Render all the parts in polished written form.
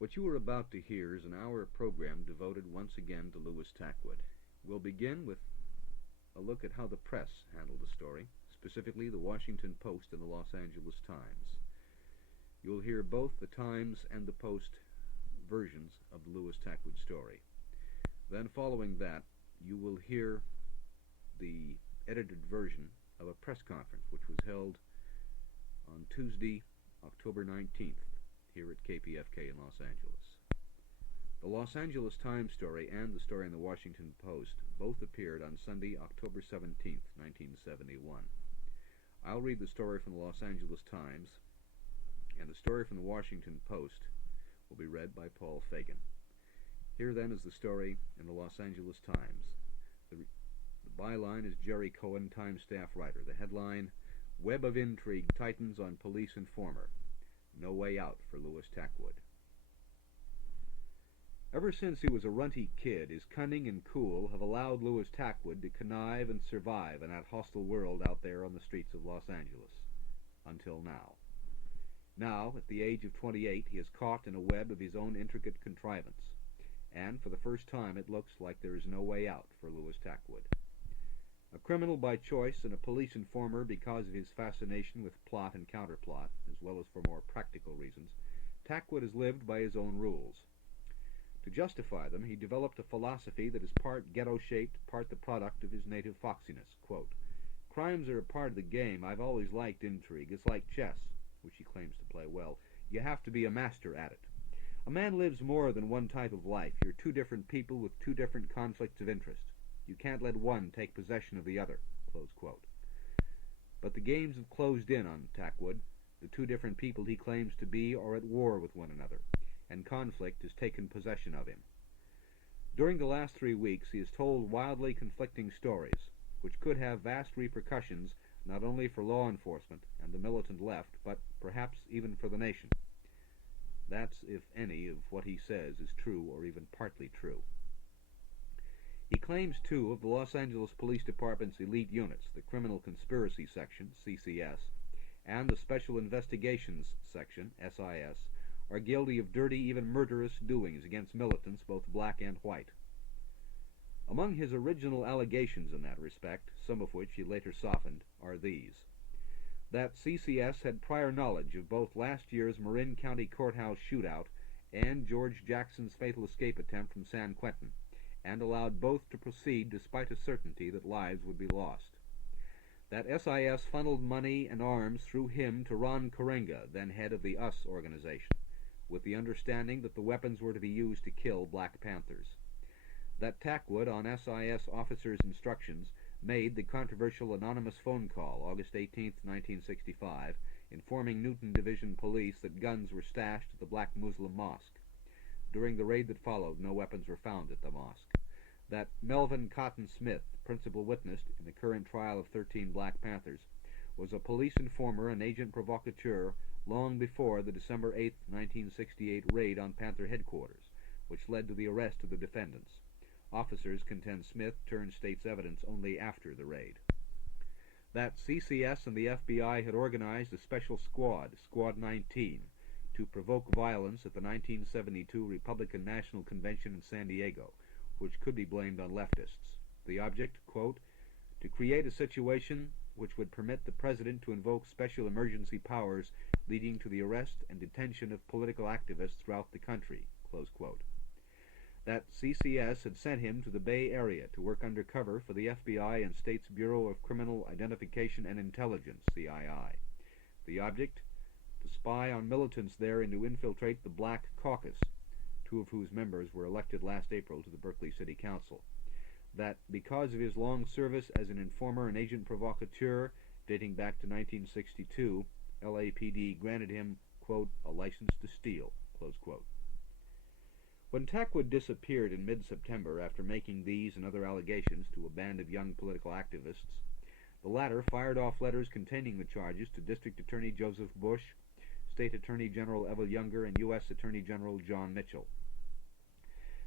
What you are about to hear is an hour program devoted once again to Lewis Tackwood. We'll begin with a look at how the press handled the story, specifically the Washington Post and the Los Angeles Times. You'll hear both the Times and the Post versions of the Lewis Tackwood story. Then following that, you will hear the edited version of a press conference which was held on Tuesday, October 19th, here at KPFK in Los Angeles. The Los Angeles Times story and the story in the Washington Post both appeared on Sunday, October 17th, 1971. I'll read the story from the Los Angeles Times, and the story from the Washington Post will be read by Paul Fagan. Here then is the story in the Los Angeles Times. The byline is Jerry Cohen, Times staff writer. The headline, Web of Intrigue Tightens on Police Informer. No way out for Lewis Tackwood. Ever since he was a runty kid, his cunning and cool have allowed Lewis Tackwood to connive and survive in that hostile world out there on the streets of Los Angeles. Until now. Now, at the age of 28, he is caught in a web of his own intricate contrivance. And for the first time it looks like there is no way out for Lewis Tackwood. A criminal by choice and a police informer because of his fascination with plot and counterplot, as well as for more practical reasons, Tackwood has lived by his own rules. To justify them, he developed a philosophy that is part ghetto-shaped, part the product of his native foxiness. Quote, crimes are a part of the game. I've always liked intrigue. It's like chess, which he claims to play well. You have to be a master at it. A man lives more than one type of life. You're two different people with two different conflicts of interest. You can't let one take possession of the other. Close quote. But the games have closed in on Tackwood. The two different people he claims to be are at war with one another, and conflict has taken possession of him. During the last 3 weeks he has told wildly conflicting stories, which could have vast repercussions not only for law enforcement and the militant left, but perhaps even for the nation. That's if any of what he says is true or even partly true. He claims two of the Los Angeles Police Department's elite units, the Criminal Conspiracy Section, CCS, and the Special Investigations Section, SIS, are guilty of dirty, even murderous doings against militants, both black and white. Among his original allegations in that respect, some of which he later softened, are these. That CCS had prior knowledge of both last year's Marin County Courthouse shootout and George Jackson's fatal escape attempt from San Quentin, and allowed both to proceed despite a certainty that lives would be lost. That SIS funneled money and arms through him to Ron Karenga, then head of the US organization, with the understanding that the weapons were to be used to kill Black Panthers. That Tackwood, on SIS officers' instructions, made the controversial anonymous phone call, August 18, 1965, informing Newton Division Police that guns were stashed at the Black Muslim Mosque. During the raid that followed, no weapons were found at the mosque. That Melvin Cotton Smith, principal witness in the current trial of 13 Black Panthers, was a police informer and agent provocateur long before the December 8, 1968 raid on Panther headquarters, which led to the arrest of the defendants. Officers contend Smith turned state's evidence only after the raid. That CCS and the FBI had organized a special squad, Squad 19, to provoke violence at the 1972 Republican National Convention in San Diego, which could be blamed on leftists. The object, quote, to create a situation which would permit the president to invoke special emergency powers leading to the arrest and detention of political activists throughout the country, close quote. That CCS had sent him to the Bay Area to work undercover for the FBI and State's Bureau of Criminal Identification and Intelligence, CII. The object, to spy on militants there and to infiltrate the Black Caucus, two of whose members were elected last April to the Berkeley City Council. That because of his long service as an informer and agent provocateur dating back to 1962, LAPD granted him, quote, a license to steal, close quote. When Tackwood disappeared in mid-September after making these and other allegations to a band of young political activists, the latter fired off letters containing the charges to District Attorney Joseph Bush, State Attorney General Evel Younger, and U.S. Attorney General John Mitchell.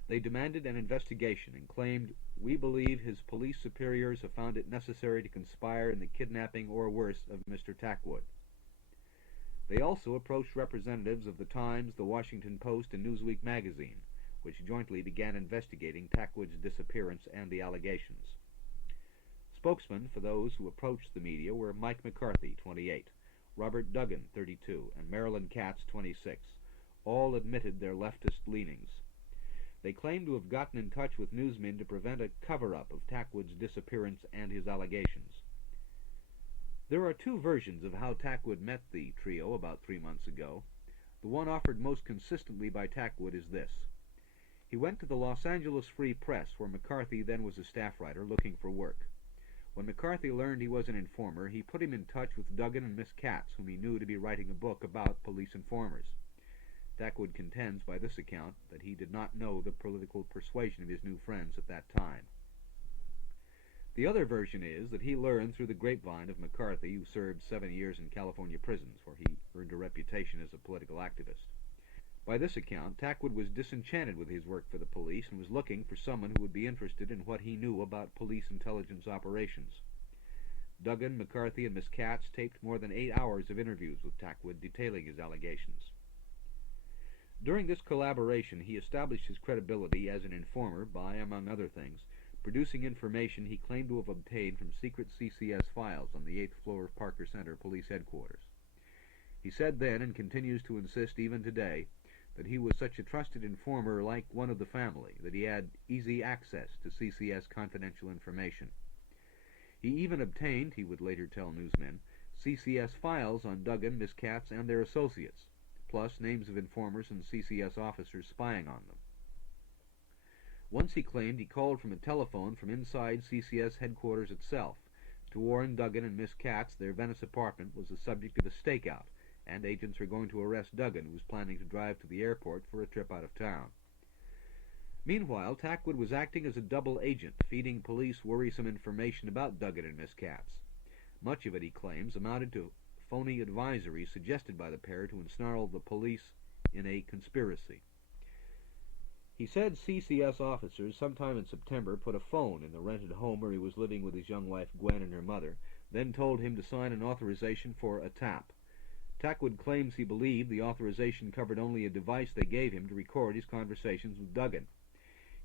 They demanded an investigation and claimed, we believe his police superiors have found it necessary to conspire in the kidnapping or worse of Mr. Tackwood. They also approached representatives of the Times, the Washington Post, and Newsweek magazine, which jointly began investigating Tackwood's disappearance and the allegations. Spokesmen for those who approached the media were Mike McCarthy, 28, Robert Duggan, 32, and Marilyn Katz, 26. All admitted their leftist leanings. They claimed to have gotten in touch with newsmen to prevent a cover-up of Tackwood's disappearance and his allegations. There are two versions of how Tackwood met the trio about 3 months ago. The one offered most consistently by Tackwood is this. He went to the Los Angeles Free Press, where McCarthy then was a staff writer looking for work. When McCarthy learned he was an informer, he put him in touch with Duggan and Miss Katz, whom he knew to be writing a book about police informers. Tackwood contends by this account that he did not know the political persuasion of his new friends at that time. The other version is that he learned through the grapevine of McCarthy, who served 7 years in California prisons, where he earned a reputation as a political activist. By this account, Tackwood was disenchanted with his work for the police and was looking for someone who would be interested in what he knew about police intelligence operations. Duggan, McCarthy, and Miss Katz taped more than 8 hours of interviews with Tackwood detailing his allegations. During this collaboration, he established his credibility as an informer by, among other things, producing information he claimed to have obtained from secret CCS files on the 8th floor of Parker Center Police Headquarters. He said then, and continues to insist even today, that he was such a trusted informer like one of the family, that he had easy access to CCS confidential information. He even obtained, he would later tell newsmen, CCS files on Duggan, Miss Katz, and their associates, plus names of informers and CCS officers spying on them. Once he claimed he called from a telephone from inside CCS headquarters itself to warn Duggan and Miss Katz their Venice apartment was the subject of a stakeout, and agents were going to arrest Duggan, who was planning to drive to the airport for a trip out of town. Meanwhile, Tackwood was acting as a double agent, feeding police worrisome information about Duggan and Miss Katz. Much of it, he claims, amounted to phony advisories suggested by the pair to ensnarl the police in a conspiracy. He said CCS officers sometime in September put a phone in the rented home where he was living with his young wife Gwen and her mother, then told him to sign an authorization for a tap. Tackwood claims he believed the authorization covered only a device they gave him to record his conversations with Duggan.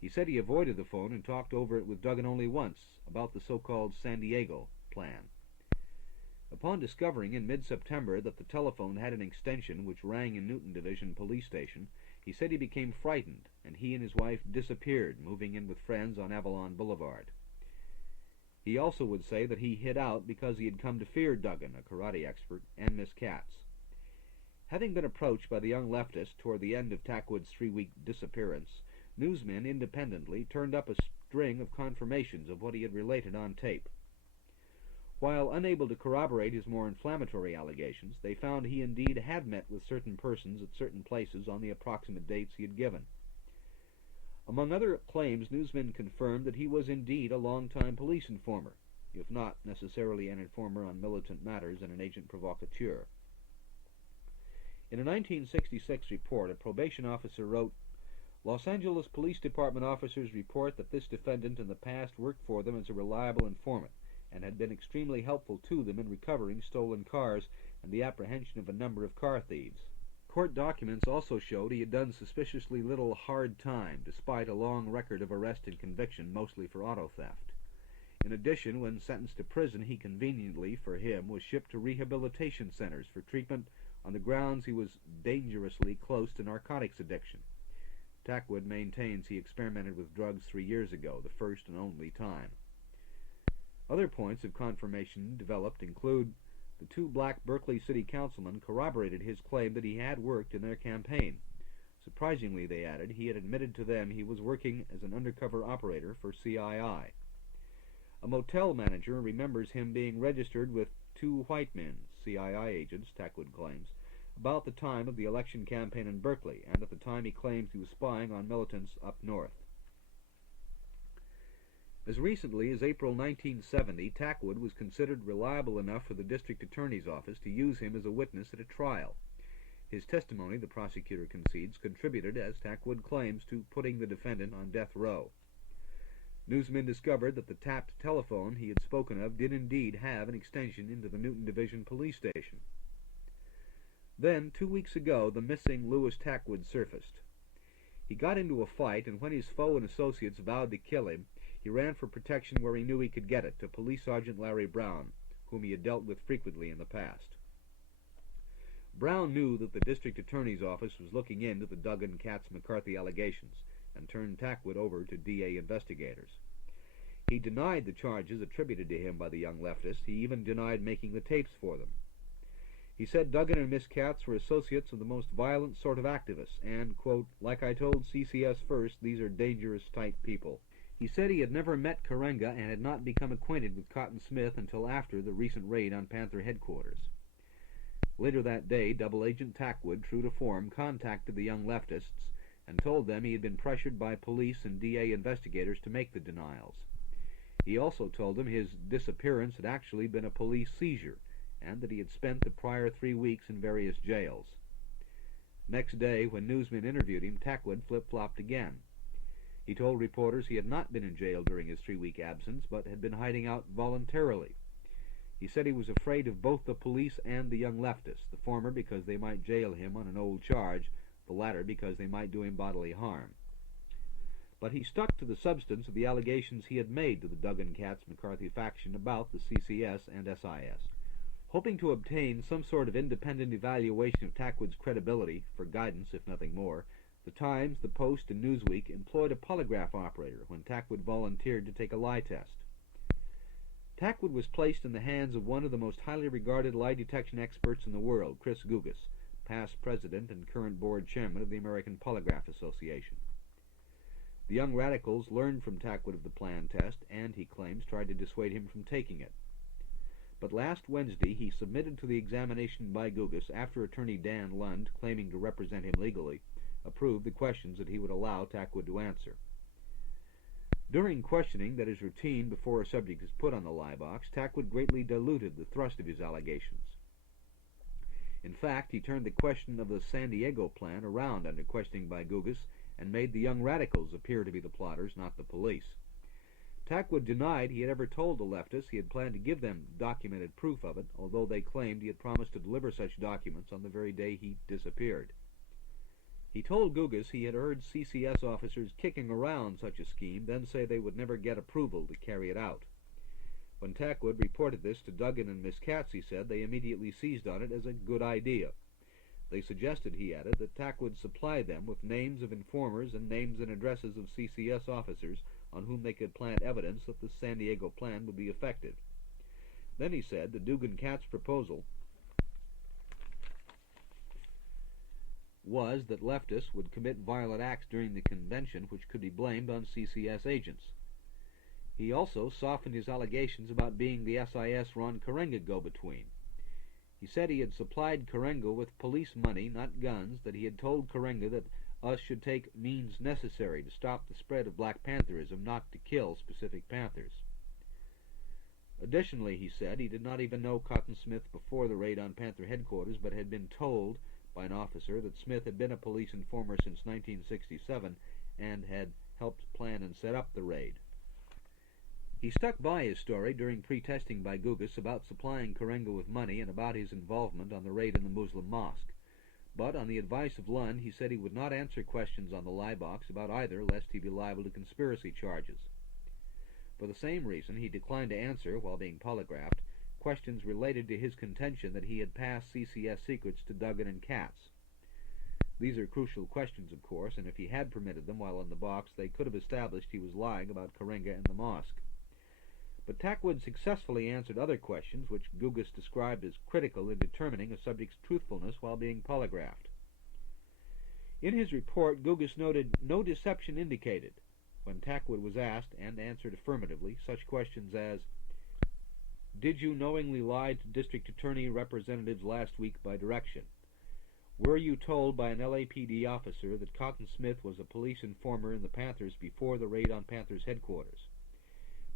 He said he avoided the phone and talked over it with Duggan only once, about the so-called San Diego plan. Upon discovering in mid-September that the telephone had an extension which rang in Newton Division Police Station, he said he became frightened, and he and his wife disappeared, moving in with friends on Avalon Boulevard. He also would say that he hid out because he had come to fear Duggan, a karate expert, and Miss Katz. Having been approached by the young leftist toward the end of Tackwood's 3-week disappearance, newsmen independently turned up a string of confirmations of what he had related on tape. While unable to corroborate his more inflammatory allegations, they found he indeed had met with certain persons at certain places on the approximate dates he had given. Among other claims, newsmen confirmed that he was indeed a long-time police informer, if not necessarily an informer on militant matters and an agent provocateur. In a 1966 report, a probation officer wrote, "Los Angeles Police Department officers report that this defendant in the past worked for them as a reliable informant and had been extremely helpful to them in recovering stolen cars and the apprehension of a number of car thieves." Court documents also showed he had done suspiciously little hard time, despite a long record of arrest and conviction, mostly for auto theft. In addition, when sentenced to prison, he conveniently, for him, was shipped to rehabilitation centers for treatment on the grounds he was dangerously close to narcotics addiction. Tackwood maintains he experimented with drugs 3 years ago, the first and only time. Other points of confirmation developed include the 2 black Berkeley city councilmen corroborated his claim that he had worked in their campaign. Surprisingly, they added, he had admitted to them he was working as an undercover operator for CII. A motel manager remembers him being registered with 2 white men, CII agents, Tackwood claims, about the time of the election campaign in Berkeley, and at the time he claims he was spying on militants up north. As recently as April 1970, Tackwood was considered reliable enough for the district attorney's office to use him as a witness at a trial. His testimony, the prosecutor concedes, contributed, as Tackwood claims, to putting the defendant on death row. Newsmen discovered that the tapped telephone he had spoken of did indeed have an extension into the Newton Division Police Station. Then, 2 weeks ago, the missing Louis Tackwood surfaced. He got into a fight, and when his foe and associates vowed to kill him, he ran for protection where he knew he could get it, to Police Sergeant Larry Brown, whom he had dealt with frequently in the past. Brown knew that the district attorney's office was looking into the Duggan Katz McCarthy allegations, and turned Tackwood over to DA investigators. He denied the charges attributed to him by the young leftist. He even denied making the tapes for them. He said Duggan and Miss Katz were associates of the most violent sort of activists, and, quote, like I told CCS first, these are dangerous type people. He said he had never met Karenga and had not become acquainted with Cotton Smith until after the recent raid on Panther headquarters. Later that day, Double Agent Tackwood, true to form, contacted the young leftists and told them he had been pressured by police and DA investigators to make the denials. He also told them his disappearance had actually been a police seizure, and that he had spent the prior 3 weeks in various jails. Next day, when newsmen interviewed him, Tackwood flip-flopped again. He told reporters he had not been in jail during his 3-week absence, but had been hiding out voluntarily. He said he was afraid of both the police and the young leftists, the former because they might jail him on an old charge, the latter because they might do him bodily harm. But he stuck to the substance of the allegations he had made to the Duggan Katz McCarthy faction about the CCS and SIS. Hoping to obtain some sort of independent evaluation of Tackwood's credibility, for guidance if nothing more, the Times, the Post, and Newsweek employed a polygraph operator when Tackwood volunteered to take a lie test. Tackwood was placed in the hands of one of the most highly regarded lie detection experts in the world, Chris Gugas, past president and current board chairman of the American Polygraph Association. The young radicals learned from Tackwood of the planned test and, he claims, tried to dissuade him from taking it. But last Wednesday he submitted to the examination by Gugas after attorney Dan Lund, claiming to represent him legally, approved the questions that he would allow Tackwood to answer. During questioning that is routine before a subject is put on the lie box, Tackwood greatly diluted the thrust of his allegations. In fact, he turned the question of the San Diego plan around under questioning by Gugas and made the young radicals appear to be the plotters, not the police. Tackwood denied he had ever told the leftists he had planned to give them documented proof of it, although they claimed he had promised to deliver such documents on the very day he disappeared. He told Gugas he had heard CCS officers kicking around such a scheme, then say they would never get approval to carry it out. When Tackwood reported this to Duggan and Miss Katz, he said, they immediately seized on it as a good idea. They suggested, he added, that Tackwood supply them with names of informers and names and addresses of CCS officers on whom they could plant evidence that the San Diego plan would be effective. Then he said the Duggan-Katz proposal was that leftists would commit violent acts during the convention which could be blamed on CCS agents. He also softened his allegations about being the SIS Ron Karenga go-between. He said he had supplied Karenga with police money, not guns, that he had told Karenga that us should take means necessary to stop the spread of Black Pantherism, not to kill specific Panthers. Additionally, he said, he did not even know Cotton Smith before the raid on Panther headquarters, but had been told by an officer that Smith had been a police informer since 1967 and had helped plan and set up the raid. He stuck by his story during pre-testing by Gugas about supplying Karenga with money and about his involvement on the raid in the Muslim mosque. But on the advice of Lund, he said he would not answer questions on the lie box about either, lest he be liable to conspiracy charges. For the same reason, he declined to answer, while being polygraphed, questions related to his contention that he had passed CCS secrets to Duggan and Katz. These are crucial questions, of course, and if he had permitted them while in the box, they could have established he was lying about Karenga and the mosque. But Tackwood successfully answered other questions which Gugas described as critical in determining a subject's truthfulness while being polygraphed. In his report, Gugas noted no deception indicated when Tackwood was asked, and answered affirmatively, such questions as, did you knowingly lie to district attorney representatives last week by direction? Were you told by an LAPD officer that Cotton Smith was a police informer in the Panthers before the raid on Panthers headquarters?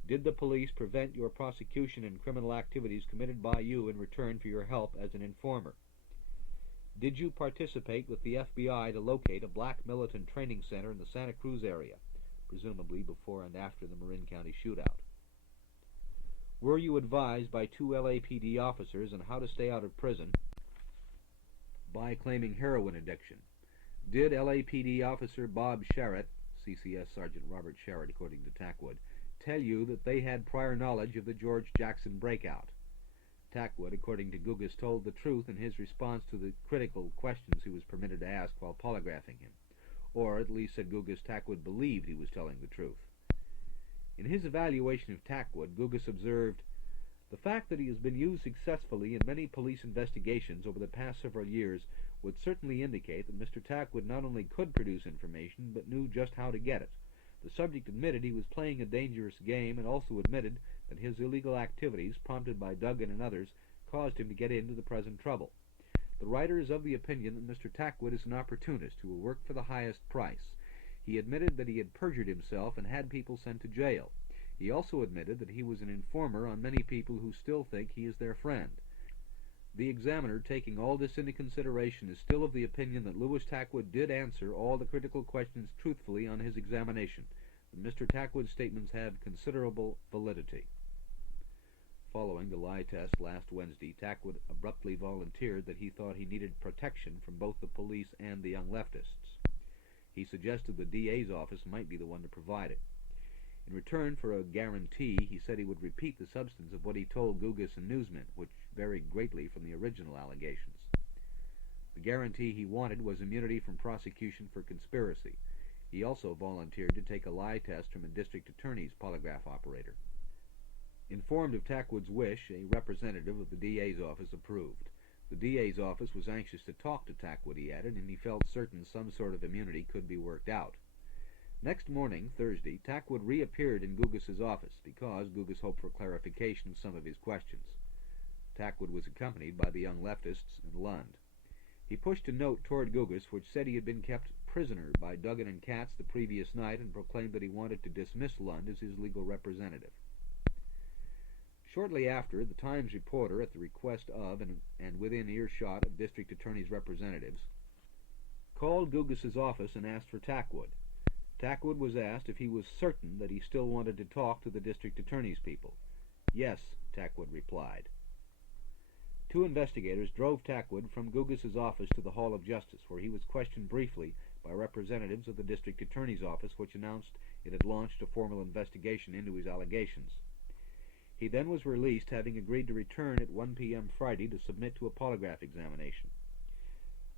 Did the police prevent your prosecution in criminal activities committed by you in return for your help as an informer? Did you participate with the FBI to locate a black militant training center in the Santa Cruz area, presumably before and after the Marin County shootout? Were you advised by 2 LAPD officers on how to stay out of prison? by claiming heroin addiction. Did LAPD officer Bob Sharrett, CCS Sergeant Robert Sharrett according to Tackwood, tell you that they had prior knowledge of the George Jackson breakout? Tackwood, according to Gugas, told the truth in his response to the critical questions he was permitted to ask while polygraphing him. Or, at least, said Gugas, Tackwood believed he was telling the truth. In his evaluation of Tackwood, Gugas observed, "The fact that he has been used successfully in many police investigations over the past several years would certainly indicate that Mr. Tackwood not only could produce information, but knew just how to get it. The subject admitted he was playing a dangerous game and also admitted that his illegal activities, prompted by Duggan and others, caused him to get into the present trouble. The writer is of the opinion that Mr. Tackwood is an opportunist who will work for the highest price. He admitted that he had perjured himself and had people sent to jail. He also admitted that he was an informer on many people who still think he is their friend. The examiner, taking all this into consideration, is still of the opinion that Louis Tackwood did answer all the critical questions truthfully on his examination. That Mr. Tackwood's statements have considerable validity." Following the lie test last Wednesday, Tackwood abruptly volunteered that he thought he needed protection from both the police and the young leftists. He suggested the DA's office might be the one to provide it. In return for a guarantee, he said he would repeat the substance of what he told Gugas and newsmen, which varied greatly from the original allegations. The guarantee he wanted was immunity from prosecution for conspiracy. He also volunteered to take a lie test from a district attorney's polygraph operator. Informed of Tackwood's wish, a representative of the DA's office approved. The DA's office was anxious to talk to Tackwood, he added, and he felt certain some sort of immunity could be worked out. Next morning, Thursday, Tackwood reappeared in Gugas's office because Gugas hoped for clarification of some of his questions. Tackwood was accompanied by the young leftists and Lund. He pushed a note toward Gugas which said he had been kept prisoner by Duggan and Katz the previous night and proclaimed that he wanted to dismiss Lund as his legal representative. Shortly after, the Times reporter, at the request of and within earshot of district attorney's representatives, called Gugas's office and asked for Tackwood. Tackwood was asked if he was certain that he still wanted to talk to the district attorney's people. "Yes," Tackwood replied. Two investigators drove Tackwood from Gugas's office to the Hall of Justice, where he was questioned briefly by representatives of the district attorney's office, which announced it had launched a formal investigation into his allegations. He then was released, having agreed to return at 1 p.m. Friday to submit to a polygraph examination.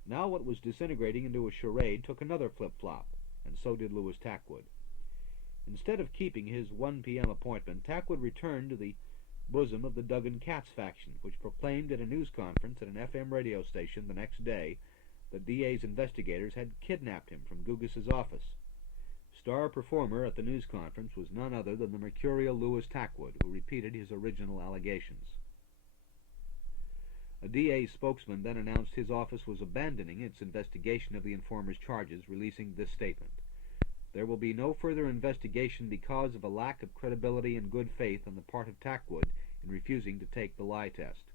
Now what was disintegrating into a charade took another flip-flop, and so did Louis Tackwood. Instead of keeping his 1 p.m. appointment, Tackwood returned to the bosom of the Duggan-Katz faction, which proclaimed at a news conference at an FM radio station the next day that DA's investigators had kidnapped him from Gugas's office. Star performer at the news conference was none other than the mercurial Louis Tackwood, who repeated his original allegations. A DA spokesman then announced his office was abandoning its investigation of the informer's charges, releasing this statement: "There will be no further investigation because of a lack of credibility and good faith on the part of Tackwood in refusing to take the lie test."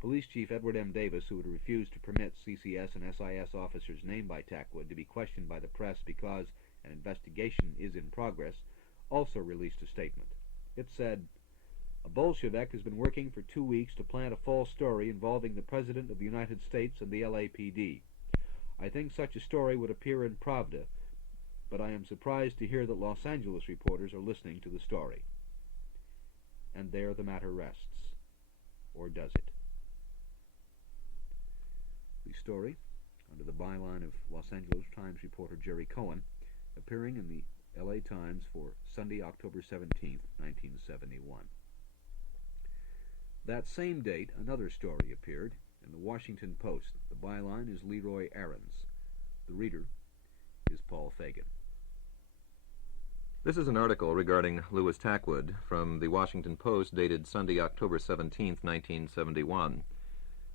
Police Chief Edward M. Davis, who had refused to permit CCS and SIS officers named by Tackwood to be questioned by the press because an investigation is in progress, also released a statement. It said, "A Bolshevik has been working for 2 weeks to plant a false story involving the President of the United States and the LAPD. I think such a story would appear in Pravda, but I am surprised to hear that Los Angeles reporters are listening to the story." And there the matter rests. Or does it? The story, under the byline of Los Angeles Times reporter Jerry Cohen, appearing in the LA Times for Sunday, October 17, 1971. That same date, another story appeared in the Washington Post. The byline is Leroy Aarons. The reader is Paul Fagan. This is an article regarding Louis Tackwood from the Washington Post dated Sunday, October 17, 1971.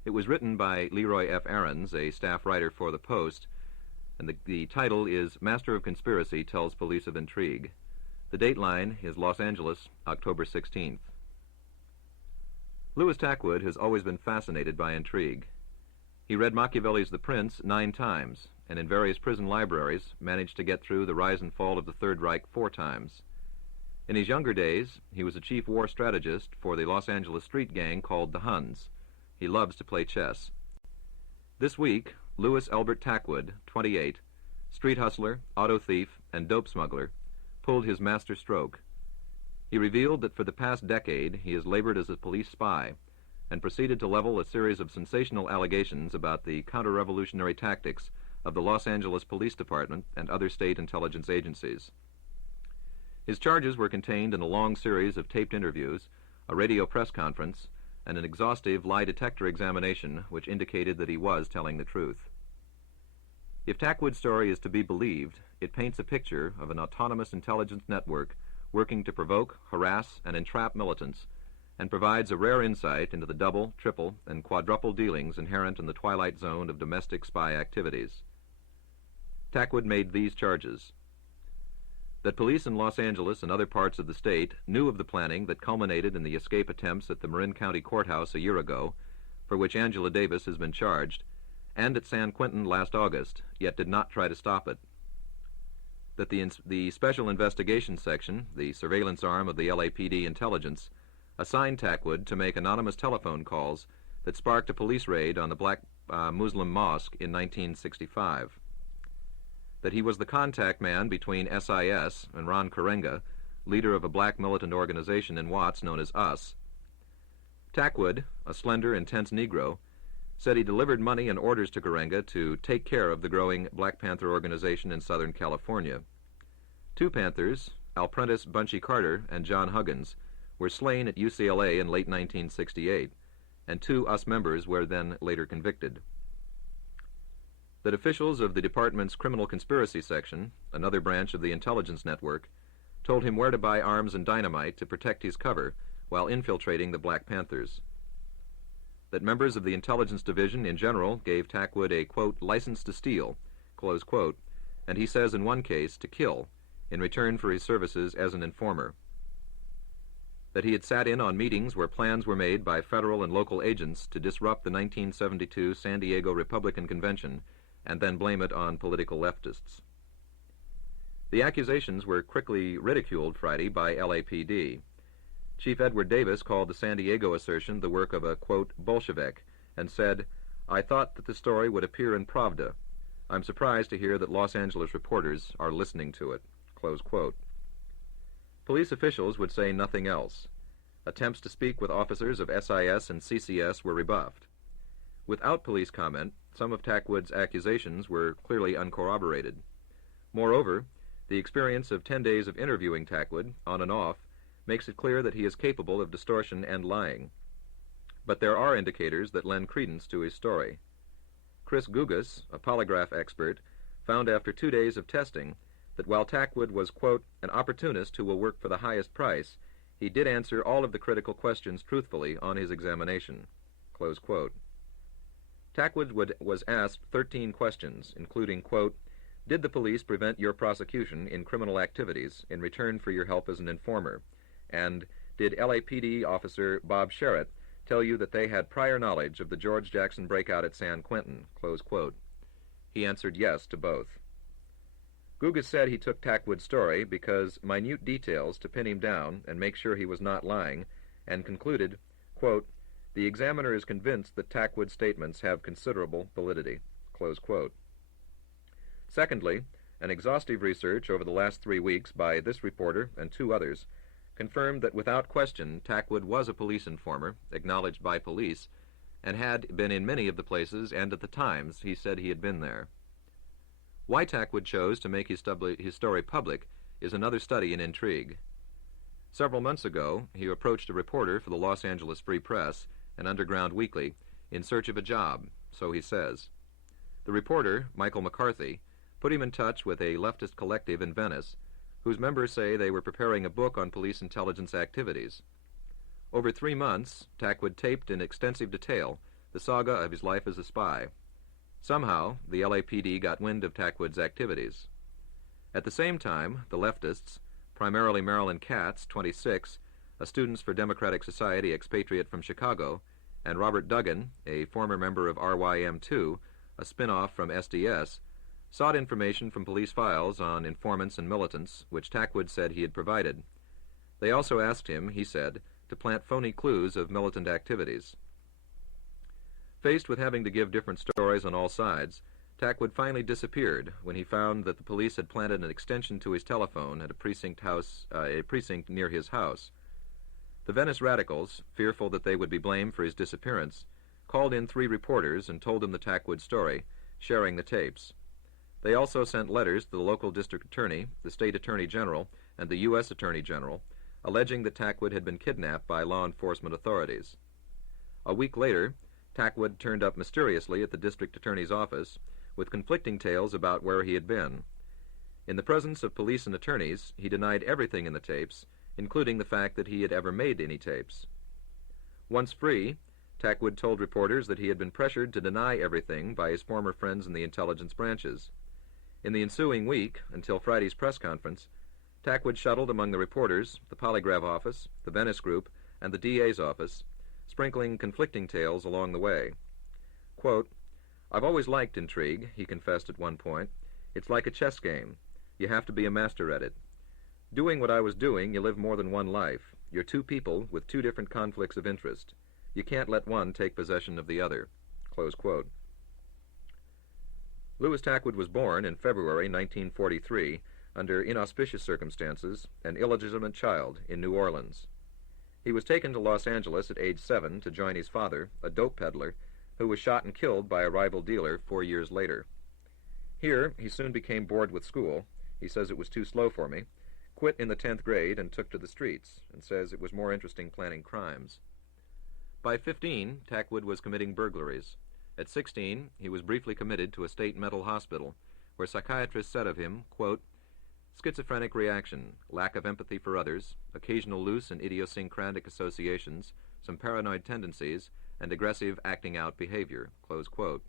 It was written by Leroy F. Aarons, a staff writer for the Post, and the title is Master of Conspiracy Tells Police of Intrigue. The dateline is Los Angeles, October 16th. Louis Tackwood has always been fascinated by intrigue. He read Machiavelli's The Prince 9 times, and in various prison libraries managed to get through the rise and fall of the Third Reich 4 times. In his younger days, he was a chief war strategist for the Los Angeles street gang called the Huns. He loves to play chess. This week, Louis Elbert Tackwood, 28, street hustler, auto thief, and dope smuggler, pulled his master stroke. He revealed that for the past decade he has labored as a police spy and proceeded to level a series of sensational allegations about the counter-revolutionary tactics of the Los Angeles Police Department and other state intelligence agencies. His charges were contained in a long series of taped interviews, a radio press conference, and an exhaustive lie detector examination which indicated that he was telling the truth. If Tackwood's story is to be believed, it paints a picture of an autonomous intelligence network working to provoke, harass, and entrap militants, and provides a rare insight into the double, triple, and quadruple dealings inherent in the twilight zone of domestic spy activities. Tackwood made these charges: that police in Los Angeles and other parts of the state knew of the planning that culminated in the escape attempts at the Marin County Courthouse a year ago, for which Angela Davis has been charged, and at San Quentin last August, yet did not try to stop it. That the Special Investigations Section, the surveillance arm of the LAPD intelligence, assigned Tackwood to make anonymous telephone calls that sparked a police raid on the Black Muslim Mosque in 1965. That he was the contact man between SIS and Ron Karenga, leader of a black militant organization in Watts known as US. Tackwood, a slender, intense Negro, said he delivered money and orders to Karenga to take care of the growing Black Panther organization in Southern California. Two Panthers, Alprentice Bunchy Carter and John Huggins, were slain at UCLA in late 1968, and two US members were then later convicted. That officials of the department's Criminal Conspiracy Section, another branch of the intelligence network, told him where to buy arms and dynamite to protect his cover while infiltrating the Black Panthers. That members of the intelligence division in general gave Tackwood a, quote, license to steal, close quote, and he says in one case to kill, in return for his services as an informer. That he had sat in on meetings where plans were made by federal and local agents to disrupt the 1972 San Diego Republican Convention and then blame it on political leftists. The accusations were quickly ridiculed Friday by LAPD. Chief Edward Davis called the San Diego assertion the work of a, quote, Bolshevik, and said, "I thought that the story would appear in Pravda. I'm surprised to hear that Los Angeles reporters are listening to it," close quote. Police officials would say nothing else. Attempts to speak with officers of SIS and CCS were rebuffed. Without police comment, some of Tackwood's accusations were clearly uncorroborated. Moreover, the experience of 10 days of interviewing Tackwood, on and off, makes it clear that he is capable of distortion and lying. But there are indicators that lend credence to his story. Chris Gugas, a polygraph expert, found after 2 days of testing that while Tackwood was, quote, an opportunist who will work for the highest price, he did answer all of the critical questions truthfully on his examination, close quote. Tackwood was asked 13 questions, including, quote, did the police prevent your prosecution in criminal activities in return for your help as an informer? And did LAPD officer Bob Sherritt tell you that they had prior knowledge of the George Jackson breakout at San Quentin, close quote. He answered yes to both. Gugas said he took Tackwood's story because minute details to pin him down and make sure he was not lying, and concluded, quote, the examiner is convinced that Tackwood's statements have considerable validity, close quote. Secondly, an exhaustive research over the last 3 weeks by this reporter and 2 others confirmed that without question Tackwood was a police informer, acknowledged by police, and had been in many of the places and at the times he said he had been there. Why Tackwood chose to make his story public is another study in intrigue. Several months ago, he approached a reporter for the Los Angeles Free Press, an underground weekly, in search of a job, so he says. The reporter, Michael McCarthy, put him in touch with a leftist collective in Venice, whose members say they were preparing a book on police intelligence activities. Over 3 months, Tackwood taped in extensive detail the saga of his life as a spy. Somehow, the LAPD got wind of Tackwood's activities. At the same time, the leftists, primarily Marilyn Katz, 26, a Students for Democratic Society expatriate from Chicago, and Robert Duggan, a former member of RYM2, a spin-off from SDS, sought information from police files on informants and militants, which Tackwood said he had provided. They also asked him, he said, to plant phony clues of militant activities. Faced with having to give different stories on all sides, Tackwood finally disappeared when he found that the police had planted an extension to his telephone at a precinct near his house. The Venice radicals, fearful that they would be blamed for his disappearance, called in 3 reporters and told them the Tackwood story, sharing the tapes. They also sent letters to the local district attorney, the state attorney general, and the U.S. attorney general, alleging that Tackwood had been kidnapped by law enforcement authorities. A week later, Tackwood turned up mysteriously at the district attorney's office with conflicting tales about where he had been. In the presence of police and attorneys, he denied everything in the tapes, including the fact that he had ever made any tapes. Once free, Tackwood told reporters that he had been pressured to deny everything by his former friends in the intelligence branches. In the ensuing week, until Friday's press conference, Tackwood shuttled among the reporters, the polygraph office, the Venice group, and the DA's office, sprinkling conflicting tales along the way. Quote, "I've always liked intrigue," he confessed at one point. "It's like a chess game. You have to be a master at it. Doing what I was doing, you live more than one life. You're 2 people with 2 different conflicts of interest. You can't let one take possession of the other." Close quote. Louis Tackwood was born in February 1943 under inauspicious circumstances, an illegitimate child in New Orleans. He was taken to Los Angeles at age 7 to join his father, a dope peddler, who was shot and killed by a rival dealer 4 years later. Here, he soon became bored with school. He says it was too slow for me, quit in the 10th grade and took to the streets, and says it was more interesting planning crimes. By 15, Tackwood was committing burglaries. At 16, he was briefly committed to a state mental hospital, where psychiatrists said of him, quote, "Schizophrenic reaction, lack of empathy for others, occasional loose and idiosyncratic associations, some paranoid tendencies, and aggressive acting-out behavior," close quote.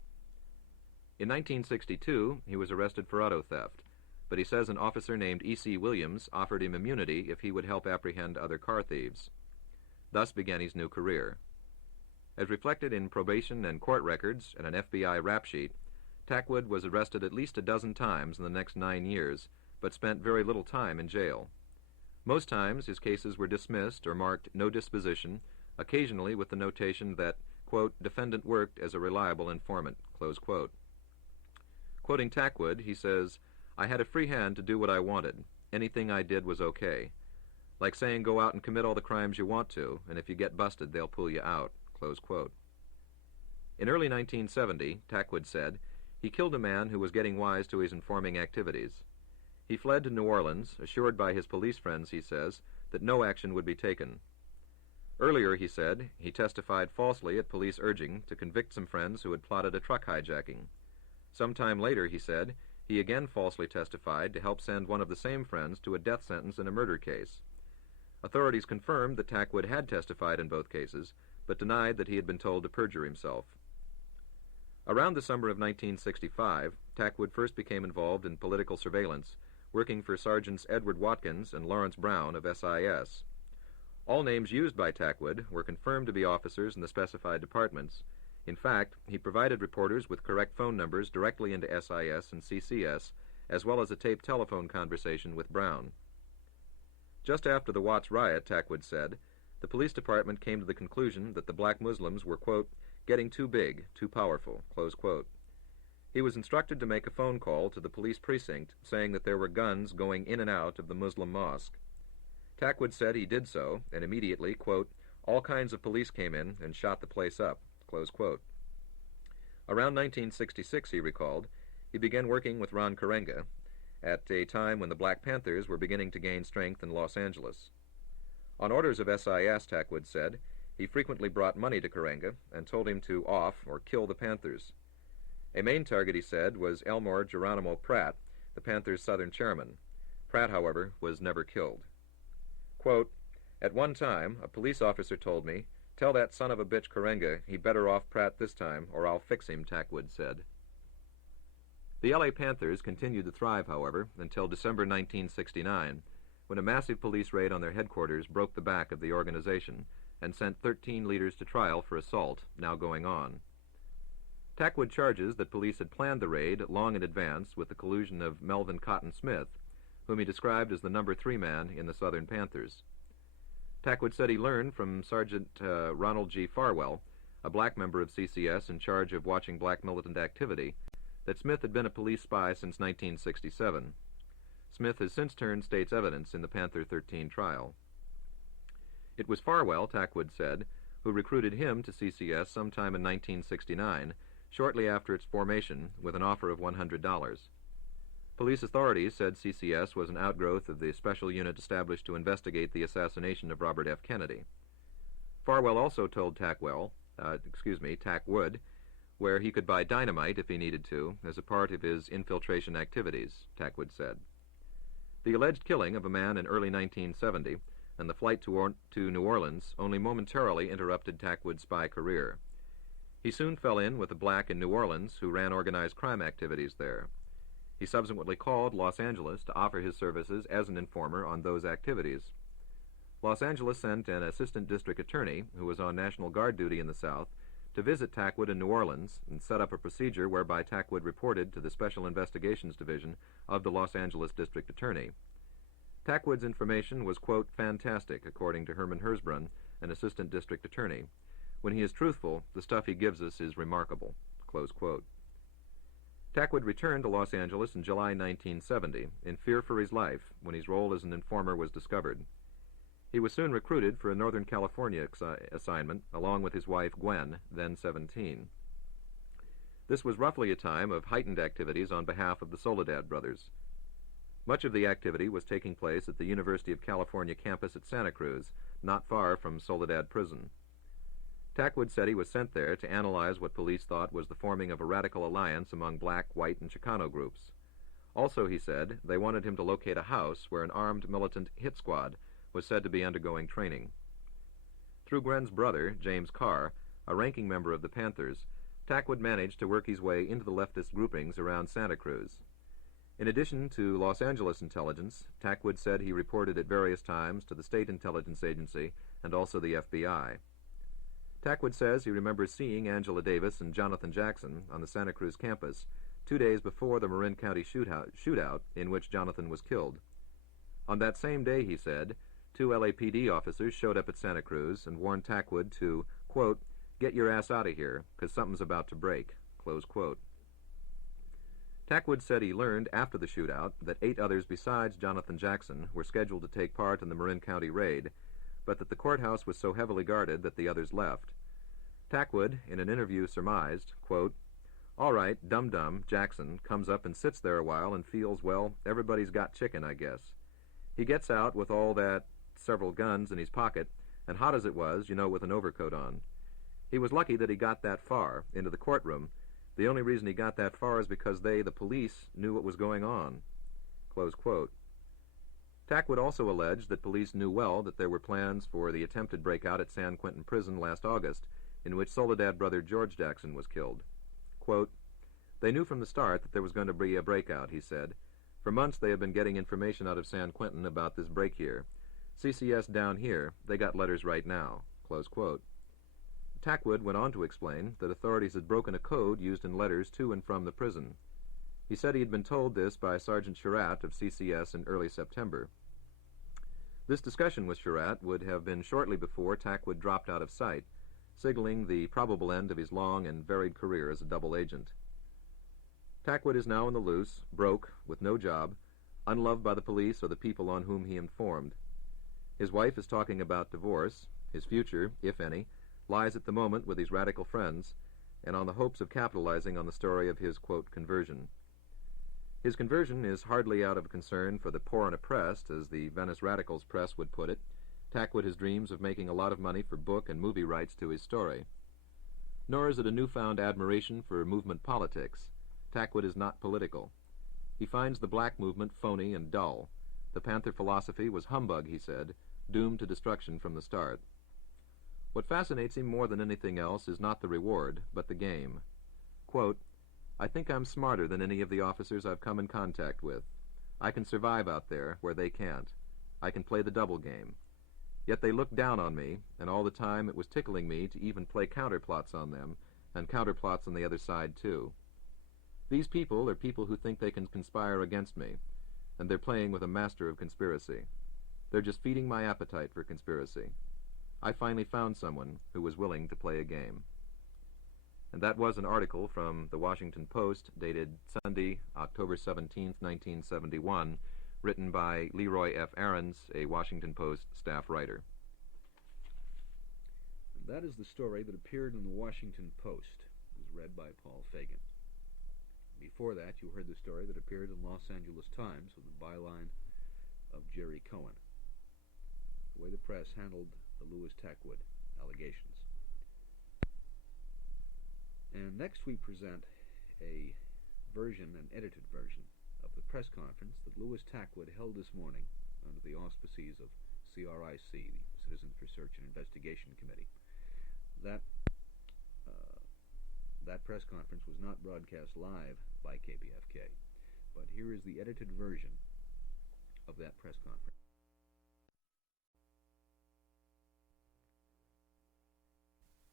In 1962, he was arrested for auto theft, but he says an officer named E.C. Williams offered him immunity if he would help apprehend other car thieves. Thus began his new career. As reflected in probation and court records and an FBI rap sheet, Tackwood was arrested at least a dozen times in the next 9 years, but spent very little time in jail. Most times his cases were dismissed or marked no disposition, occasionally with the notation that, quote, "defendant worked as a reliable informant," close quote. Quoting Tackwood, he says, "I had a free hand to do what I wanted. Anything I did was okay. Like saying go out and commit all the crimes you want to, and if you get busted, they'll pull you out," close quote. In early 1970, Tackwood said, he killed a man who was getting wise to his informing activities. He fled to New Orleans, assured by his police friends, he says, that no action would be taken. Earlier, he said, he testified falsely at police urging to convict some friends who had plotted a truck hijacking. Sometime later, he said, he again falsely testified to help send one of the same friends to a death sentence in a murder case. Authorities confirmed that Tackwood had testified in both cases, but denied that he had been told to perjure himself. Around the summer of 1965, Tackwood first became involved in political surveillance, working for Sergeants Edward Watkins and Lawrence Brown of SIS. All names used by Tackwood were confirmed to be officers in the specified departments. In fact, he provided reporters with correct phone numbers directly into SIS and CCS, as well as a taped telephone conversation with Brown. Just after the Watts riot, Tackwood said, the police department came to the conclusion that the black Muslims were, quote, "getting too big, too powerful," close quote. He was instructed to make a phone call to the police precinct saying that there were guns going in and out of the Muslim mosque. Tackwood said he did so, and immediately, quote, "all kinds of police came in and shot the place up," close quote. Around 1966, he recalled, he began working with Ron Karenga at a time when the Black Panthers were beginning to gain strength in Los Angeles. On orders of SIS, Tackwood said, he frequently brought money to Karenga and told him to off or kill the Panthers. A main target, he said, was Elmore Geronimo Pratt, the Panthers' Southern chairman. Pratt, however, was never killed. Quote, "At one time, a police officer told me, 'Tell that son of a bitch Karenga he better off Pratt this time, or I'll fix him,'" Tackwood said. The LA Panthers continued to thrive, however, until December 1969, when a massive police raid on their headquarters broke the back of the organization and sent 13 leaders to trial for assault, now going on. Tackwood charges that police had planned the raid long in advance with the collusion of Melvin Cotton Smith, whom he described as the number 3 man in the Southern Panthers. Tackwood said he learned from Sergeant Ronald G. Farwell a black member of CCS in charge of watching black militant activity, that Smith had been a police spy since 1967. Smith has since turned state's evidence in the Panther 13 trial. It was Farwell, Tackwood said, who recruited him to CCS sometime in 1969, shortly after its formation, with an offer of $100. Police authorities said CCS was an outgrowth of the special unit established to investigate the assassination of Robert F. Kennedy. Farwell also told Tackwood, where he could buy dynamite if he needed to, as a part of his infiltration activities, Tackwood said. The alleged killing of a man in early 1970 and the flight to New Orleans only momentarily interrupted Tackwood's spy career. He soon fell in with a black in New Orleans who ran organized crime activities there. He subsequently called Los Angeles to offer his services as an informer on those activities. Los Angeles sent an assistant district attorney, who was on National Guard duty in the South, to visit Tackwood in New Orleans and set up a procedure whereby Tackwood reported to the Special Investigations Division of the Los Angeles District Attorney. Tackwood's information was, quote, fantastic, according to Herman Hersbrunn, an assistant district attorney. When he is truthful, the stuff he gives us is remarkable, close quote. Tackwood returned to Los Angeles in July 1970, in fear for his life, when his role as an informer was discovered. He was soon recruited for a Northern California assignment, along with his wife, Gwen, then 17. This was roughly a time of heightened activities on behalf of the Soledad brothers. Much of the activity was taking place at the University of California campus at Santa Cruz, not far from Soledad Prison. Tackwood said he was sent there to analyze what police thought was the forming of a radical alliance among black, white, and Chicano groups. Also, he said, they wanted him to locate a house where an armed militant hit squad was said to be undergoing training. Through Gwen's brother, James Carr, a ranking member of the Panthers, Tackwood managed to work his way into the leftist groupings around Santa Cruz. In addition to Los Angeles intelligence, Tackwood said he reported at various times to the State Intelligence Agency and also the FBI. Tackwood says he remembers seeing Angela Davis and Jonathan Jackson on the Santa Cruz campus 2 days before the Marin County shootout in which Jonathan was killed. On that same day, he said, 2 LAPD officers showed up at Santa Cruz and warned Tackwood to, quote, get your ass out of here, 'cause something's about to break, close quote. Tackwood said he learned after the shootout that 8 others besides Jonathan Jackson were scheduled to take part in the Marin County raid, but that the courthouse was so heavily guarded that the others left. Tackwood, in an interview, surmised, quote, all right, dum-dum, Jackson, comes up and sits there a while and feels, well, everybody's got chicken, I guess. He gets out with all that, several guns in his pocket, and hot as it was, with an overcoat on. He was lucky that he got that far, into the courtroom. The only reason he got that far is because they, the police, knew what was going on. Close quote. Tackwood also alleged that police knew well that there were plans for the attempted breakout at San Quentin Prison last August, in which Soledad brother George Jackson was killed. Quote, they knew from the start that there was going to be a breakout, he said. For months they have been getting information out of San Quentin about this break here. CCS down here, they got letters right now. Close quote. Tackwood went on to explain that authorities had broken a code used in letters to and from the prison. He said he had been told this by Sergeant Surratt of CCS in early September. This discussion with Surratt would have been shortly before Tackwood dropped out of sight, signaling the probable end of his long and varied career as a double agent. Tackwood is now on the loose, broke, with no job, unloved by the police or the people on whom he informed. His wife is talking about divorce. His future, if any, lies at the moment with his radical friends and on the hopes of capitalizing on the story of his, quote, conversion. His conversion is hardly out of concern for the poor and oppressed, as the Venice Radicals press would put it. Tackwood has dreams of making a lot of money for book and movie rights to his story. Nor is it a newfound admiration for movement politics. Tackwood is not political. He finds the black movement phony and dull. The Panther philosophy was humbug, he said, doomed to destruction from the start. What fascinates him more than anything else is not the reward, but the game. Quote, I think I'm smarter than any of the officers I've come in contact with. I can survive out there where they can't. I can play the double game. Yet they looked down on me, and all the time it was tickling me to even play counterplots on them, and counterplots on the other side, too. These people are people who think they can conspire against me, and they're playing with a master of conspiracy. They're just feeding my appetite for conspiracy. I finally found someone who was willing to play a game. And that was an article from the Washington Post dated Sunday, October 17th, 1971, written by Leroy F. Ahrens, a Washington Post staff writer. And that is the story that appeared in the Washington Post. It was read by Paul Fagan. Before that, you heard the story that appeared in Los Angeles Times with the byline of Jerry Cohen, the way the press handled the Lewis Tackwood allegations. And next we present a version, an edited version, of the press conference that Lewis Tackwood held this morning under the auspices of CRIC, the Citizens for Research and Investigation Committee. That press conference was not broadcast live by KPFK, but here is the edited version of that press conference.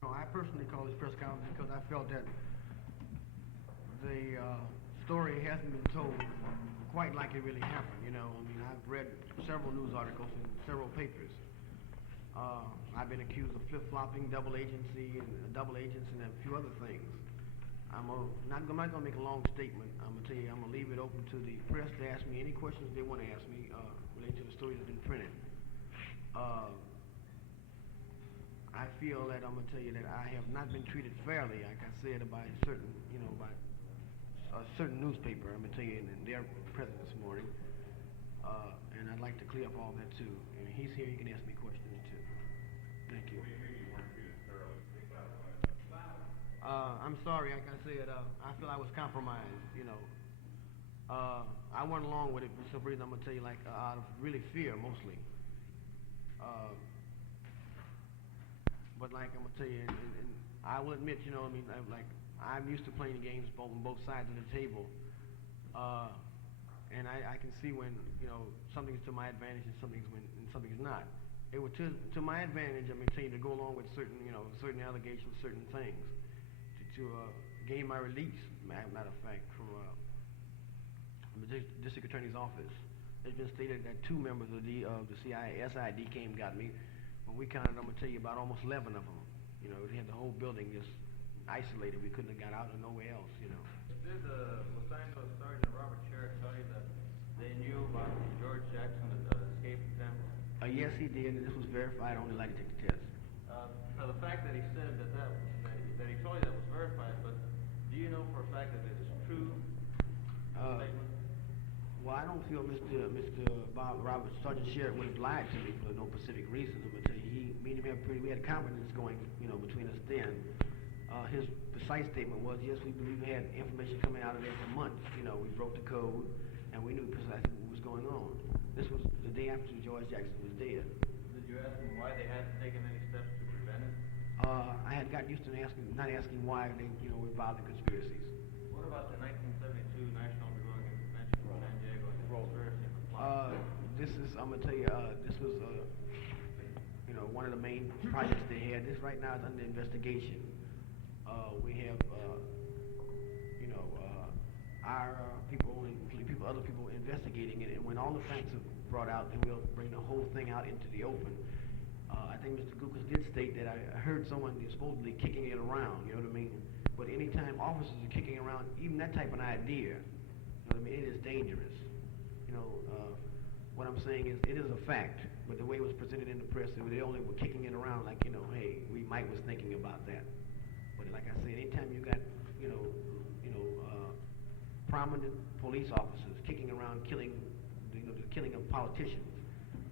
I personally call this press conference because I felt that the story hasn't been told quite like it really happened. You know, I mean, I've read several news articles in several papers. I've been accused of flip-flopping, double agents, and a few other things. I'm not going to make a long statement. I'm going to tell you, I'm going to leave it open to the press to ask me any questions they want to ask me related to the stories that have been printed. I feel that I'm going to tell you that I have not been treated fairly, like I said, by certain, by a certain newspaper. I'm going to tell you in their presence this morning, and I'd like to clear up all that too. And he's here; he can ask me questions too. Thank you. I'm sorry, like I said, I feel I was compromised. I went along with it for some reason. I'm going to tell you, like out of really fear, mostly. But like I'm gonna tell you, and I will admit, I'm used to playing the games on both sides of the table, and I can see when something's to my advantage and something's not. It was to my advantage. I'm gonna tell you to go along with certain allegations, certain things, to gain my release. Matter of fact, from the district attorney's office, it's been stated that 2 members of the CIA SID came and got me. When we counted, I'm going to tell you, about almost 11 of them. They had the whole building just isolated. We couldn't have got out of nowhere else, Did the Los Angeles Sergeant Robert Sherritt tell you that they knew about George Jackson escape attempt? Yes, he did, and this was verified on the lie detector test. Now, the fact that he said that he told you that was verified, but do you know for a fact that it is true statement? Well, I don't feel Mr. Robert Sergeant Sherritt would have lied to me for no specific reason. I'm gonna tell you, we had confidence going, between us then. His precise statement was, yes, we believe we had information coming out of there for months. We broke the code, and we knew precisely what was going on. This was the day after George Jackson was dead. Did you ask them why they hadn't taken any steps to prevent it? I had gotten used to not asking why they, were involved in conspiracies. What about the 1972 National Republican Convention in San Diego and the conspiracy and the plot? This is, I'm going to tell you, this was, one of the main projects they had. This right now is under investigation. We have, our other people investigating it, and when all the facts are brought out, then we'll bring the whole thing out into the open. I think Mr. Gukas did state that I heard someone supposedly kicking it around, you know what I mean? But anytime officers are kicking around even that type of idea, you know what I mean, it is dangerous. What I'm saying is, it is a fact, but the way it was presented in the press, they only were kicking it around like, hey, Mike was thinking about that. But like I said, anytime you got, prominent police officers kicking around killing, the killing of politicians,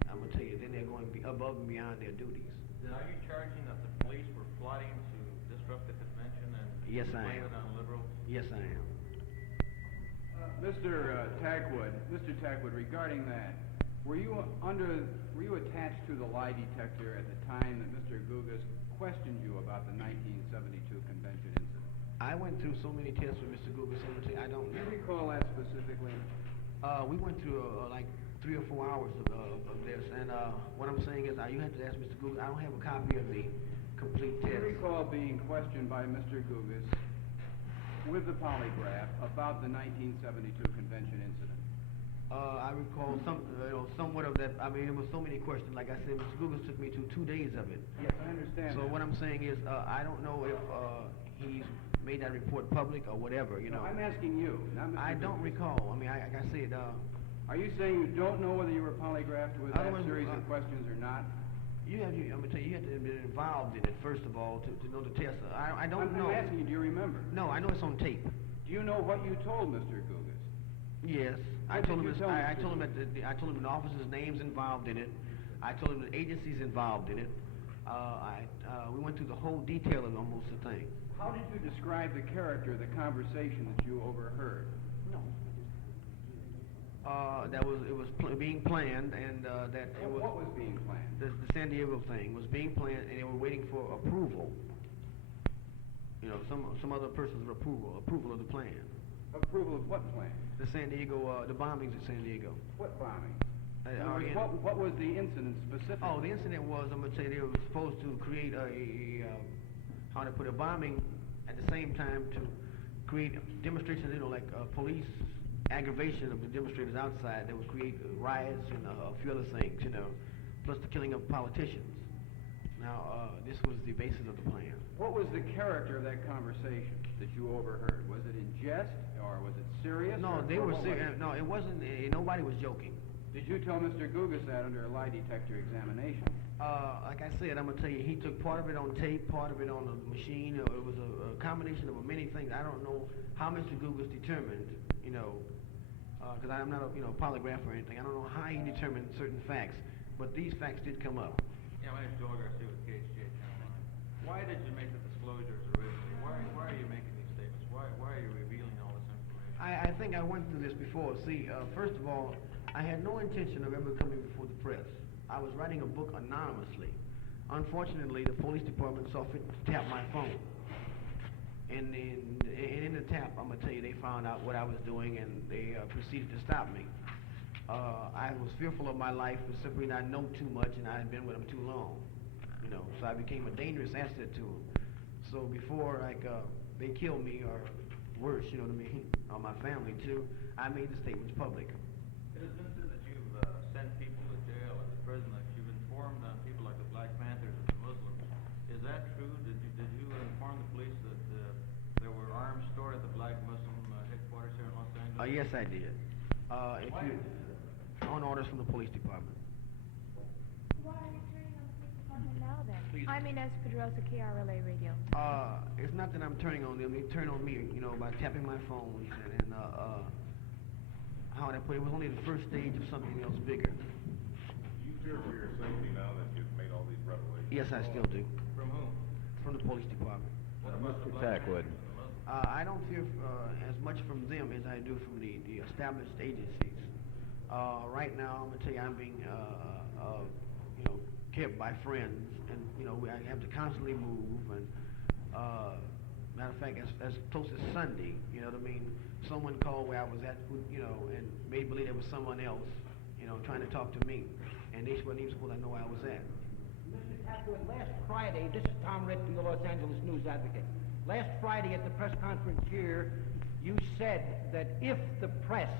I'm going to tell you, then they're going to be above and beyond their duties. Then are you charging that the police were plotting to disrupt the convention and Yes, I blame am. it on liberals? Yes, I am. Mr. Tackwood, regarding that, were you attached to the lie detector at the time that Mr. Gugas questioned you about the 1972 convention incident? I went through so many tests with Mr. Gugas, I don't Do you recall that specifically? We went through like 3 or 4 hours of this, and what I'm saying is, you have to ask Mr. Gugas. I don't have a copy of the complete Do test. you recall being questioned by Mr. Gugas with the polygraph about the 1972 convention incident? I recall somewhat of that. I mean, there were so many questions. Like I said, Mr. Gugas took me to 2 days of it. Yes, I understand. So that. what I'm saying is, I don't know if he's made that report public or whatever, you know. No, I'm asking you, not Mr. I don't Googis. recall. I mean, like I said, Are you saying you don't know whether you were polygraphed with that Otherwise, series of questions or not? I'm gonna tell you, you have to be involved in it first of all to know the test. I don't know. I'm asking you, do you remember? No, I know it's on tape. Do you know what you told Mr. Googis? Yes, I What told did him. you tell I Mr. told him that I told him the officers' names involved in it. I told him the agencies involved in it. We went through the whole detail of almost the thing. How did you describe the character of the conversation that you overheard? No. That was being planned, and that it was. What was being planned? The San Diego thing was being planned, and they were waiting for approval. You know, some other person's approval of the plan. Approval of what plan? The San Diego, the bombings in San Diego. What bombing? In other words, What was the incident specifically? Oh, the incident was, I'm gonna say they were supposed to create how to put a bombing at the same time to create demonstrations, you know, like police aggravation of the demonstrators outside that would create riots and a few other things, you know, plus the killing of politicians. Now, this was the basis of the plan. What was the character of that conversation that you overheard? Was it in jest, or was it serious? No, they were serious. No, it wasn't. Nobody was joking. Did you tell Mr. Googis that under a lie detector examination? Like I said, I'm gonna tell you, he took part of it on tape, part of it on the machine. It was a combination of many things. I don't know how Mr. Googis determined, you know, because I'm not a polygraph or anything. I don't know how he determined certain facts, but these facts did come up. Yeah, my name's Joel Garcia with KHJ Channel 9. Why did you make the disclosures originally? Why are you making these statements? Why are you revealing all this information? I think I went through this before. See, first of all, I had no intention of ever coming before the press. I was writing a book anonymously. Unfortunately, the police department saw fit to tap my phone. And in the tap, I'm going to tell you, they found out what I was doing, and they proceeded to stop me. I was fearful of my life for simply not know too much, and I had been with them too long. You know, so I became a dangerous asset to them. So before, like, they killed me, or worse, you know what I mean, or my family too, I made the statements public. It has been said that you've sent people to jail and to prison, that you've informed on people like the Black Panthers and the Muslims. Is that true? Did you inform the police that there were arms stored at the Black Muslim headquarters here in Los Angeles? Yes, I did. On orders from the police department. Why are you turning on the police department now then? I'm Inez Pedrosa, KRLA Radio. It's not that I'm turning on them. They turn on me, you know, by tapping my phone and how would I put it? It was only the first stage of something else bigger. Do you fear for your safety now that you've made all these revelations? Yes, I still do. From whom? From the police department. What about the Mr. Black Tackwood. Panthers and the Muslims? I don't fear as much from them as I do from the established agencies. Right now, I'm gonna tell you, I'm being, you know, kept by friends, and you know, I have to constantly move. And matter of fact, as close as Sunday, you know what I mean. Someone called where I was at, you know, and made believe there was someone else, you know, trying to talk to me, and they weren't even supposed to know where I was at. Mr. Tackwood, last Friday, this is Tom Ritt from the Los Angeles News Advocate. Last Friday at the press conference here, you said that if the press,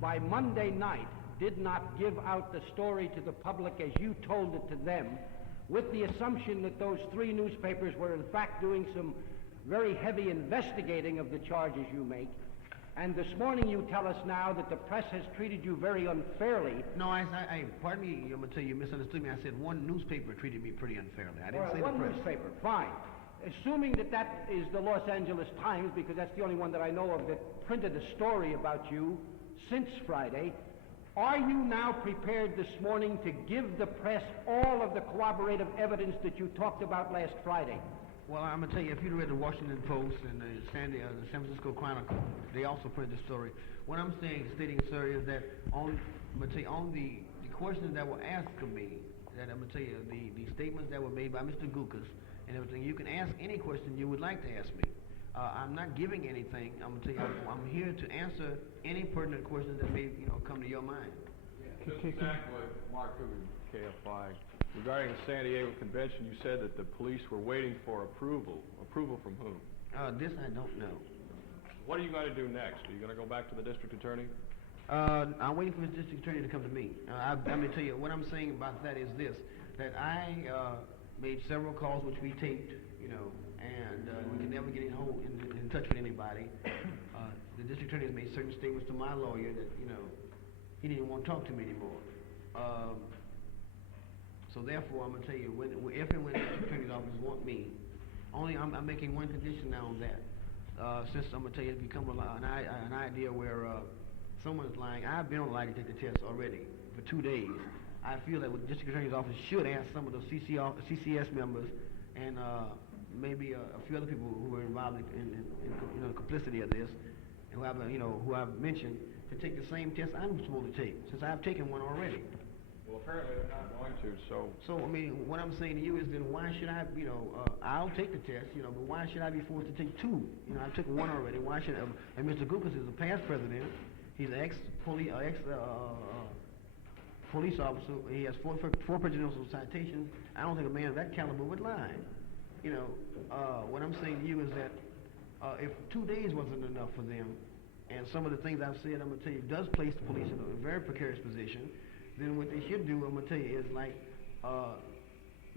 by Monday night, did not give out the story to the public as you told it to them, with the assumption that those three newspapers were in fact doing some very heavy investigating of the charges you make, and this morning you tell us now that the press has treated you very unfairly. No, pardon me, I'm gonna tell you, you misunderstood me. I said one newspaper treated me pretty unfairly. I didn't say the one press. newspaper, fine. Assuming that that is the Los Angeles Times, because that's the only one that I know of that printed a story about you since Friday, are you now prepared this morning to give the press all of the corroborative evidence that you talked about last Friday? Well, I'm gonna tell you, if you read the Washington Post and the San Francisco Chronicle, they also printed the story. What I'm stating, sir, is that on the questions that were asked of me, that I'm gonna tell you, the statements that were made by Mr. Gukas and everything, you can ask any question you would like to ask me. I'm not giving anything. I'm gonna tell you, I'm here to answer any pertinent questions that may, you know, come to your mind. Mr. Tackwood, Mark Coogan, KFI. Regarding the San Diego convention, you said that the police were waiting for approval. Approval from whom? This I don't know. What are you going to do next? Are you going to go back to the district attorney? I'm waiting for the district attorney to come to me. I'm going to tell you, what I'm saying about that is this, that I made several calls which we taped, you know, and we could never get in touch with anybody. The district attorney has made certain statements to my lawyer that, you know, he didn't want to talk to me anymore. So therefore, I'm going to tell you, if and when the district attorney's office want me, I'm making one condition now on that. Since I'm going to tell you, it's become an idea where someone's lying. I've been on a lie detector test already for 2 days. I feel that the district attorney's office should ask some of the CCS members and maybe a few other people who are involved in you know, the complicity of this, and who I've mentioned, to take the same test I'm supposed to take, since I've taken one already. Well, apparently they're not going to, so... So, I mean, what I'm saying to you is then why should I, I'll take the test, but why should I be forced to take two? I took one already. Why should I? And Mr. Gukas is a past president. He's an ex-police officer. He has four presidential citations. I don't think a man of that caliber would lie. What I'm saying to you is that if 2 days wasn't enough for them, and some of the things I've said, I'm going to tell you, does place the police in a very precarious position, then what they should do, I'm going to tell you, is like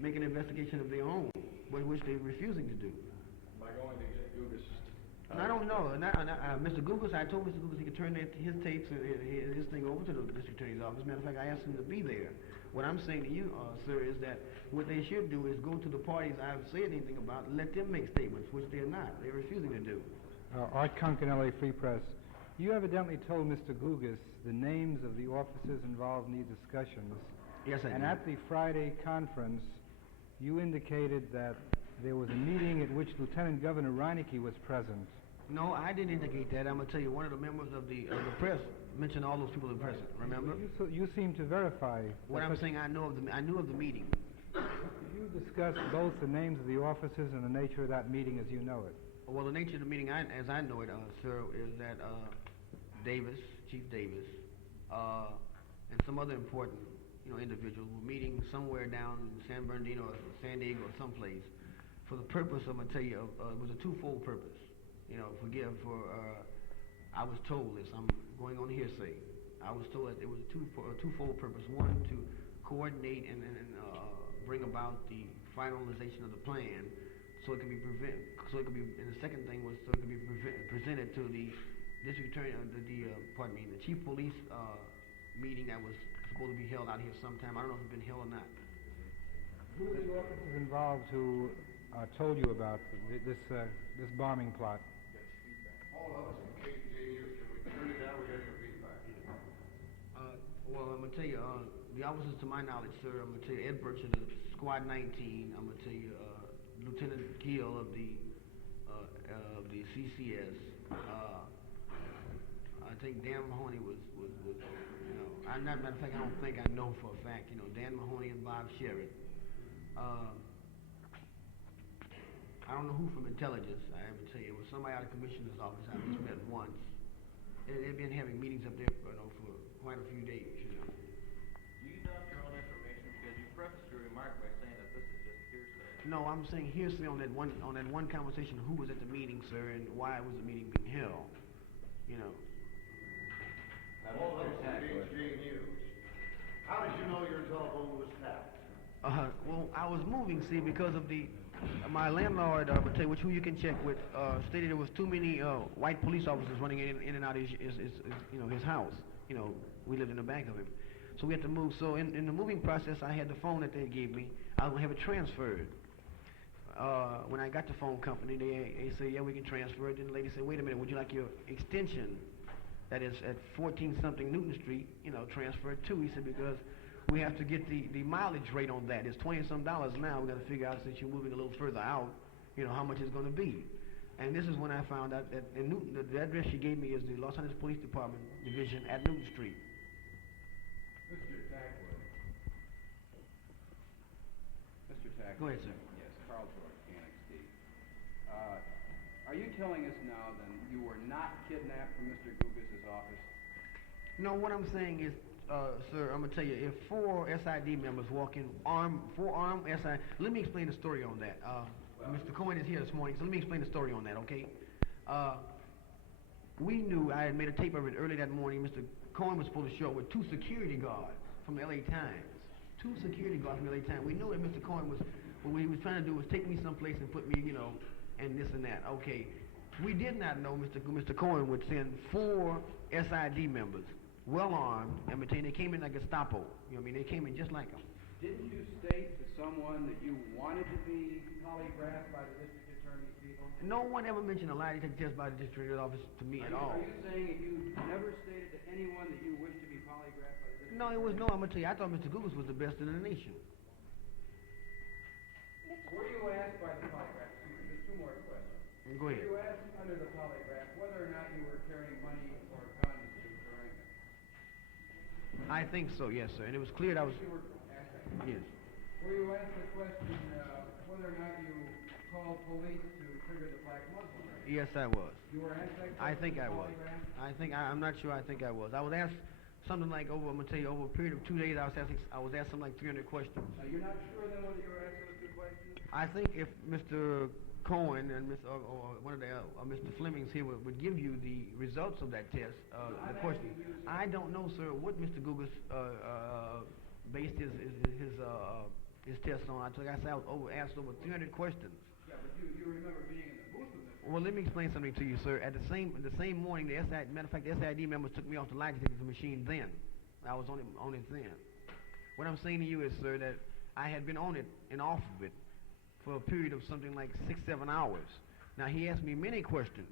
make an investigation of their own, which they're refusing to do. By going to get Gugas... And I don't know. Mr. Gugas, I told Mr. Gugas he could turn his tapes and his thing over to the district attorney's office. Matter of fact, I asked him to be there. What I'm saying to you, sir, is that what they should do is go to the parties I've said anything about and let them make statements, which they're not. They're refusing to do. Art Concanelli, Free Press. You evidently told Mr. Gugas the names of the officers involved in these discussions. Yes, I did. And at the Friday conference, you indicated that there was a meeting at which Lieutenant Governor Reineke was present. No, I didn't indicate that. I'm going to tell you, one of the members of the press mentioned all those people were present. Remember? You seem to verify. What I'm saying, I knew of the meeting. You discussed both the names of the officers and the nature of that meeting as you know it. Well, the nature of the meeting, as I know it, sir, is that Chief Davis, and some other important, individuals were meeting somewhere down in San Bernardino or San Diego or someplace for the purpose, I'm going to tell you, it was a twofold purpose. I was told this, I'm going on hearsay. I was told that it was a twofold purpose. One, to coordinate and bring about the finalization of the plan so it can be and the second thing was so it can be presented to the district attorney, the chief police meeting that was supposed to be held out here sometime. I don't know if it's been held or not. Who were the officers involved who told you about this bombing plot? All of us in KPFK, can we turn it down? We're getting a feedback. Well, I'm going to tell you, the officers to my knowledge, sir, I'm going to tell you, Ed Birch of the Squad 19, I'm going to tell you, Lieutenant Gill of the CCS, I think Dan Mahoney was matter of fact, I don't think I know for a fact, Dan Mahoney and Bob Sherritt. I don't know who from intelligence, I have to tell you. It was somebody out of commissioner's office I just met once. And they've been having meetings up there for quite a few days, Do you doubt your own information? Because you prefaced your remark by saying that this is just hearsay. No, I'm saying hearsay on that one conversation, who was at the meeting, sir, and why was the meeting being held. All of us in KPFK News. How did you know your telephone was tapped? Well, I was moving, see, because of my landlord, who you can check with, stated there was too many white police officers running in and out of his house. We lived in the back of him. So we had to move. So in the moving process, I had the phone that they gave me. I was going to have it transferred. When I got the phone company, they said, yeah, we can transfer it. Then the lady said, wait a minute, would you like your extension that is at 14-something Newton Street, transferred too? He said, because we have to get the mileage rate on that. It's $20-some now. We've got to figure out, since you're moving a little further out, how much it's going to be. And this is when I found out that in Newton, the address she gave me is the Los Angeles Police Department Division at Newton Street. Mr. Tackwood. Mr. Tackwood. Go ahead, sir. Yes, Carl George, KNXT. Are you telling us now then you were not kidnapped from Mr. Gugas' office? No, what I'm saying is, sir, I'm going to tell you, if 4 SID members walk in, 4 armed SID, let me explain the story on that. Mr. Cohen is here this morning, so let me explain the story on that, okay? We knew, I had made a tape of it early that morning, Mr. Cohen was supposed to show up with 2 security guards from the LA Times. 2 security guards from the LA Times. We knew that Mr. Cohen was, what he was trying to do was take me someplace and put me, and this and that. Okay, we did not know Mr. Cohen would send 4 SID members, well armed. I mean, they came in like Gestapo. You know what I mean? They came in just like them. Didn't you state to someone that you wanted to be polygraphed by the district attorney's people? No one ever mentioned a lie detector test by the district attorney's office to me at all. Are you saying that you never stated to anyone that you wished to be polygraphed by the district No, it was attorney? no. I'm gonna tell you, I thought Mr. Gugas was the best in the nation. Were you asked by the polygraph? There's 2 more questions. Go ahead. Were you asked under the polygraph whether or not you were carrying money or guns to Karenga? I think so, yes, sir. And it was clear that I was. You were asked that. Yes. Were you asked the question whether or not you called police to trigger the black Muslim raid? Yes, I was. You were asked that question? I think I was. I'm not sure. I think I was. I was asked something like over. I'm gonna tell you over a period of 2 days. I was asked something like 300 questions. You're not sure then whether you were asked those 2 questions? I think if Mr. Cohen and or one of the Mr. Flemings here would give you the results of that test, the question. I don't know, sir, what Mr. Gugas based his test on. Like I said, I was asked over 300 questions. Yeah, but you remember being in the booth with Mr. Well, let me explain something to you, sir. At the same morning, matter of fact, the SID members took me off the lie detector machine then. I was on it then. What I'm saying to you is, sir, that I had been on it and off of it for a period of something like 6-7 hours. Now, he asked me many questions.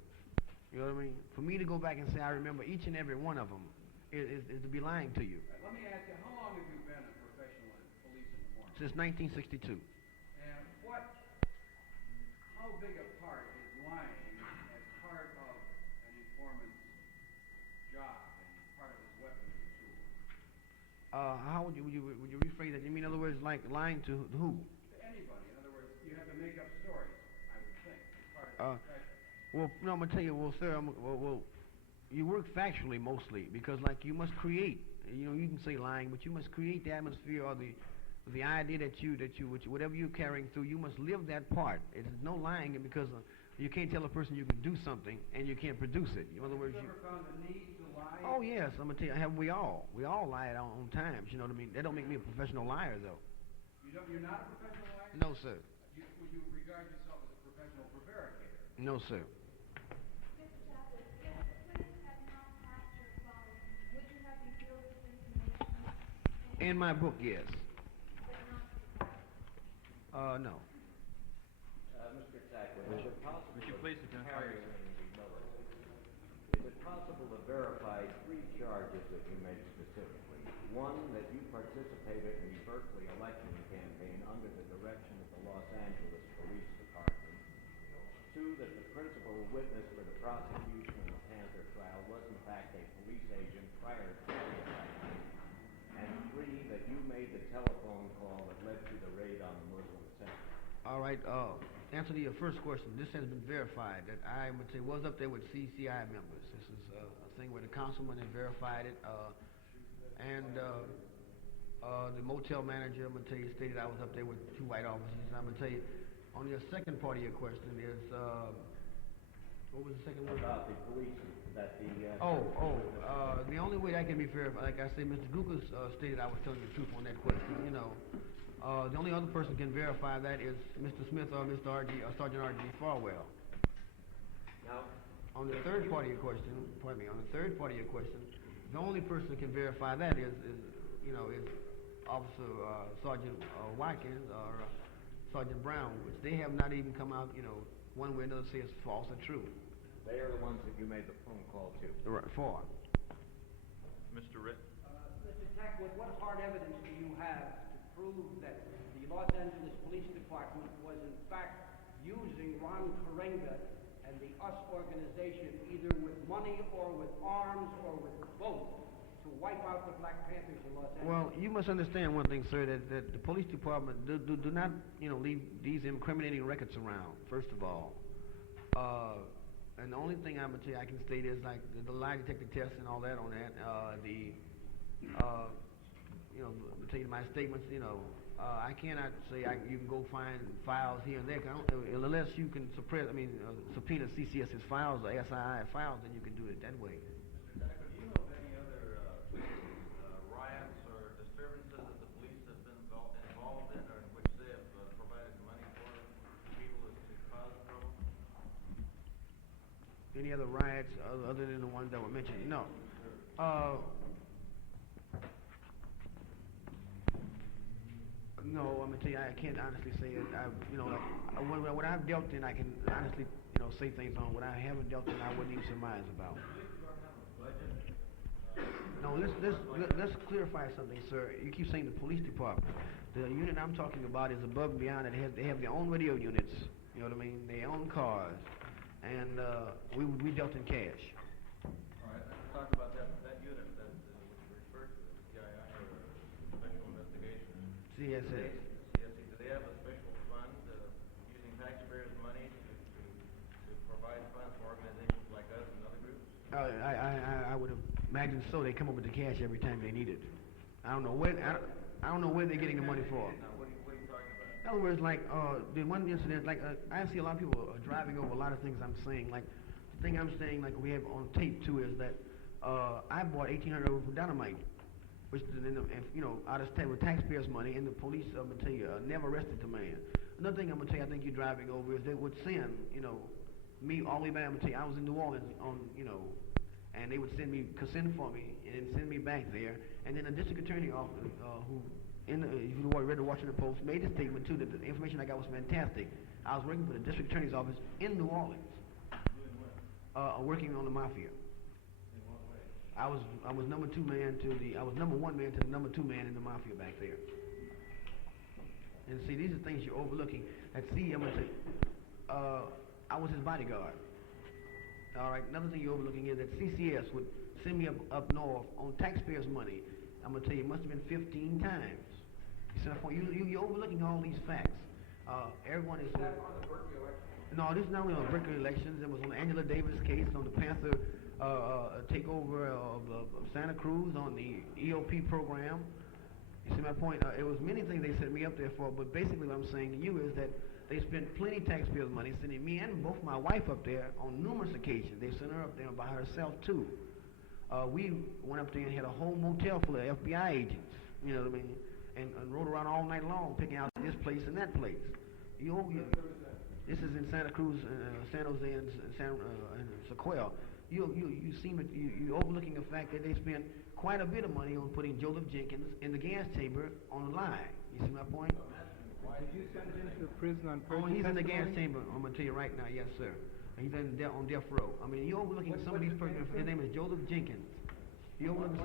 You know what I mean? For me to go back and say I remember each and every one of them is to be lying to you. Let me ask you, how long have you been a professional police informant? Since 1962. And how big a part is lying as part of an informant's job and part of his weaponry tool? How would you rephrase that? You mean, in other words, like lying to who? To anybody. In other words, you have to make up stories, I would think, as part of the profession. Well, no, I'm gonna tell you. Well, sir, you work factually mostly because, like, you must create. You know, you can say lying, but you must create the atmosphere or the idea that whatever you're carrying through, you must live that part. It's no lying because you can't tell a person you can do something and you can't produce it. In other words, Have you ever found the need to lie? Oh yes, I'm gonna tell you. We all lie at our own times. You know what I mean? That don't make me a professional liar, though. You're not a professional liar? No, sir. Would you regard yourself as a professional prevaricator? No, sir. In my book, yes. No. Mr. Tackwood, is it possible? Would you please identify yourself? Is it possible to verify 3 charges that you made specifically? One, that you participated in the Berkeley election campaign under the direction of the Los Angeles Police Department. 2, that the principal witness for the prosecution in the Panther trial was in fact a police agent prior to the election. And 3, that you made the telephone call that led to the raid on the Muslim center. All right. Answer to your first question. This has been verified that I would say was up there with CCI members. This is a thing where the councilman had verified it, and the motel manager, I'm gonna tell you, stated I was up there with 2 white officers. I'm gonna tell you, on your second part of your question is what was the second word? About the police, that the... the only way that can be verified, like I say, Mr. Gugas stated I was telling the truth on that question, you know. The only other person can verify that is Mr. Smith or Mr. Sergeant R.G. Farwell. Now, on the third part of your question, the only person that can verify that is Officer Sergeant Watkins or Sergeant Brown, which they have not even come out, one way or another say it's false or true. they are the ones that you made the phone call to. Right, for. Mr. Ritt? Mr. Tackwood, what hard evidence do you have to prove that the Los Angeles Police Department was in fact using Ron Karenga and the US organization either with money or with arms or with both to wipe out the Black Panthers in Los Angeles? Well, you must understand one thing, sir, that the police department do not, leave these incriminating records around, first of all. And the only thing I'm going to tell you I can state is like the lie detector test and all that on that. To tell you my statements, I cannot say you can go find files here and there, unless you can subpoena CCS's files or SII files, then you can do it that way. Mr. Tackwood, do you know of any other riots or disturbances that the police have been involved in or in which they have provided money for people to cause trouble? any other riots other than the ones that were mentioned. No. No, I'm gonna tell you, I can't honestly say it. What I've dealt in, I can honestly, say things on. What I haven't dealt in, I wouldn't even surmise about. No, let's clarify something, sir. You keep saying the police department. The unit I'm talking about is above and beyond. They have their own radio units. You know what I mean? Their own cars, and we dealt in cash. All right, let's talk about that unit that which you referred to, the PII or Special Investigation. CSS. Do they have a special fund using taxpayers' money to provide funds for organizations like us and other groups? I would imagine so. They come up with the cash every time they need it. I don't know where they're getting the money for. What are you talking about? In other words, like the one incident, like I see a lot of people driving over a lot of things I'm saying. Like the thing I'm saying, like we have on tape too, is that I bought 1,800 over for dynamite, which out of state with taxpayers' money, and the police, I'm gonna tell you, never arrested the man. Another thing I'm gonna tell you, I think you're driving over is they would send, me all the way back. I'm gonna tell you, I was in New Orleans on, and they would send for me and send me back there, and then the district attorney office, who if you read the Washington Post, made a statement too that the information I got was fantastic. I was working for the district attorney's office in New Orleans, working on the mafia. I was number one man to the number 2 man in the mafia back there. And see, these are things you're overlooking. I'm gonna say, I was his bodyguard. All right. Another thing you're overlooking is that CCS would send me up north on taxpayers' money. I'm gonna tell you, it must have been 15 times. You see, you're overlooking all these facts. Everyone is. On the Berkeley election? No, this is not only on Berkeley elections. It was on the Angela Davis case, on the Panther takeover of Santa Cruz, on the EOP program. You see my point? It was many things they set me up there for, but basically what I'm saying to you is that they spent plenty of taxpayers' money sending me and both my wife up there on numerous occasions. They sent her up there by herself too. We went up there and had a whole motel full of FBI agents, you know what I mean, and rode around all night long picking out this place and that place. This is in Santa Cruz, San Jose, and Sequoia. You're overlooking the fact that they spent quite a bit of money on putting Joseph Jenkins in the gas chamber on the line. You see my point? Did you send him to prison on purpose? Oh, he's in the gas chamber. I'm gonna tell you right now, yes, sir. He's on death row. I mean, you're overlooking some of these persons. His name is Joseph Jenkins. You overlooking?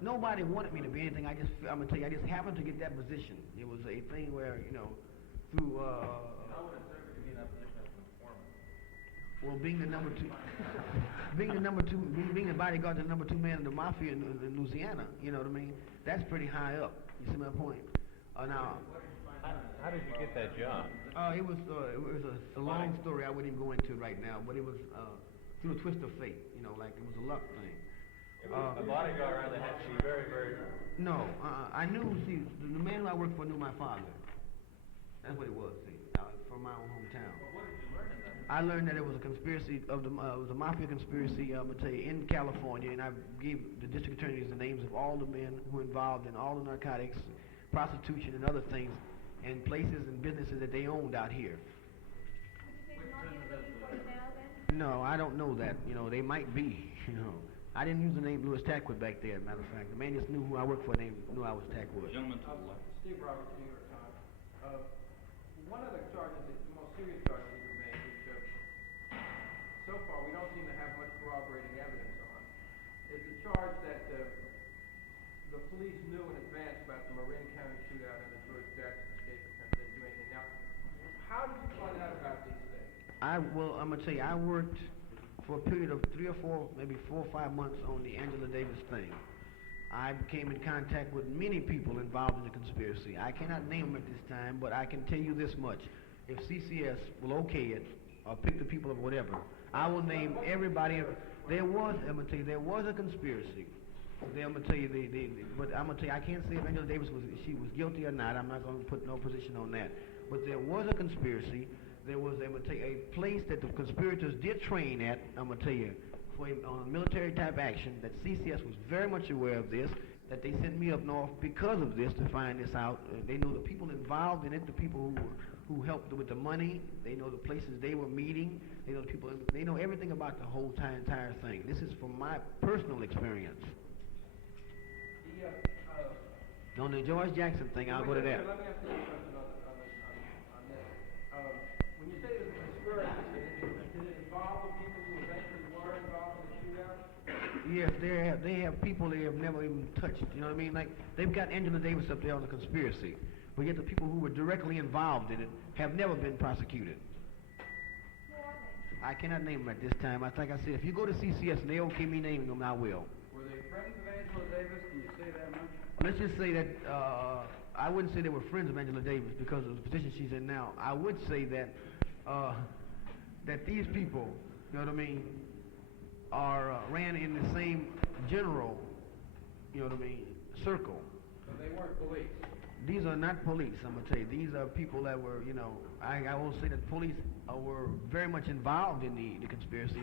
Nobody wanted me to be anything. I'm gonna tell you, I just happened to get that position. It was a thing where, through. How would it serve to be in that position as an informant? Well, being the number two, being the bodyguard to the number 2 man in the mafia in Louisiana, you know what I mean? That's pretty high up. You see my point? Now. How did you get that job? It was a long story I wouldn't even go into right now, but it was through a twist of fate. Like it was a luck thing. A bodyguard rather had to be very, very. No, I knew. See, the man who I worked for knew my father. That's what it was. See, from my own hometown. What did you learn in that? I learned that it was a conspiracy it was a mafia conspiracy. I'm gonna tell you, in California, and I gave the district attorneys the names of all the men who were involved in all the narcotics, prostitution, and other things, and places and businesses that they owned out here. No, I don't know that. They might be. I didn't use the name Louis Tackwood back there. As a matter of fact, the man just knew who I worked for. Knew I was Tackwood. Gentleman to the left. Steve Roberts, New York Times. One of the charges, the most serious charges that you made, which so far we don't seem to have much corroborating evidence on, is the charge that the police knew in advance about the Marin County shootout and the George Jackson escape attempt. They didn't do anything. Now, how did you find out about these things? I'm gonna tell you, I worked for a period of 3 or 4, maybe 4 or 5 months on the Angela Davis thing. I came in contact with many people involved in the conspiracy. I cannot name them at this time, but I can tell you this much. If CCS will okay it, or pick the people or whatever, I will name everybody. I'm gonna tell you, there was a conspiracy. I'm gonna tell you, but I'm gonna tell you, I can't say if Angela Davis was guilty or not. I'm not gonna put no position on that. But there was a conspiracy. There was, I'm gonna tell you, a place that the conspirators did train at. I'm gonna tell you, on a military type action, that CCS was very much aware of this, that they sent me up north because of this to find this out. They knew the people involved in it, the people who helped with the money. They know the places they were meeting. They know the people. They know everything about the whole entire thing. This is from my personal experience. On the George Jackson thing, I'll go to that. Let me ask you a question on this. When you say it's a conspiracy, did it involve the people who eventually were involved in the shootout? Yes, they have people they have never even touched. You know what I mean? Like, they've got Angela Davis up there on the conspiracy, but yet the people who were directly involved in it have never been prosecuted. I cannot name them at this time. I think I said, if you go to CCS and they okay me naming them, I will. Were they friends of Angela Davis? Can you say that much? Let's just say that I wouldn't say they were friends of Angela Davis because of the position she's in now. I would say that that these people, you know what I mean, are ran in the same general, you know what I mean, circle. So they weren't police? These are not police, I'm going to tell you. These are people that were, you know, I will say that police were very much involved in the conspiracy.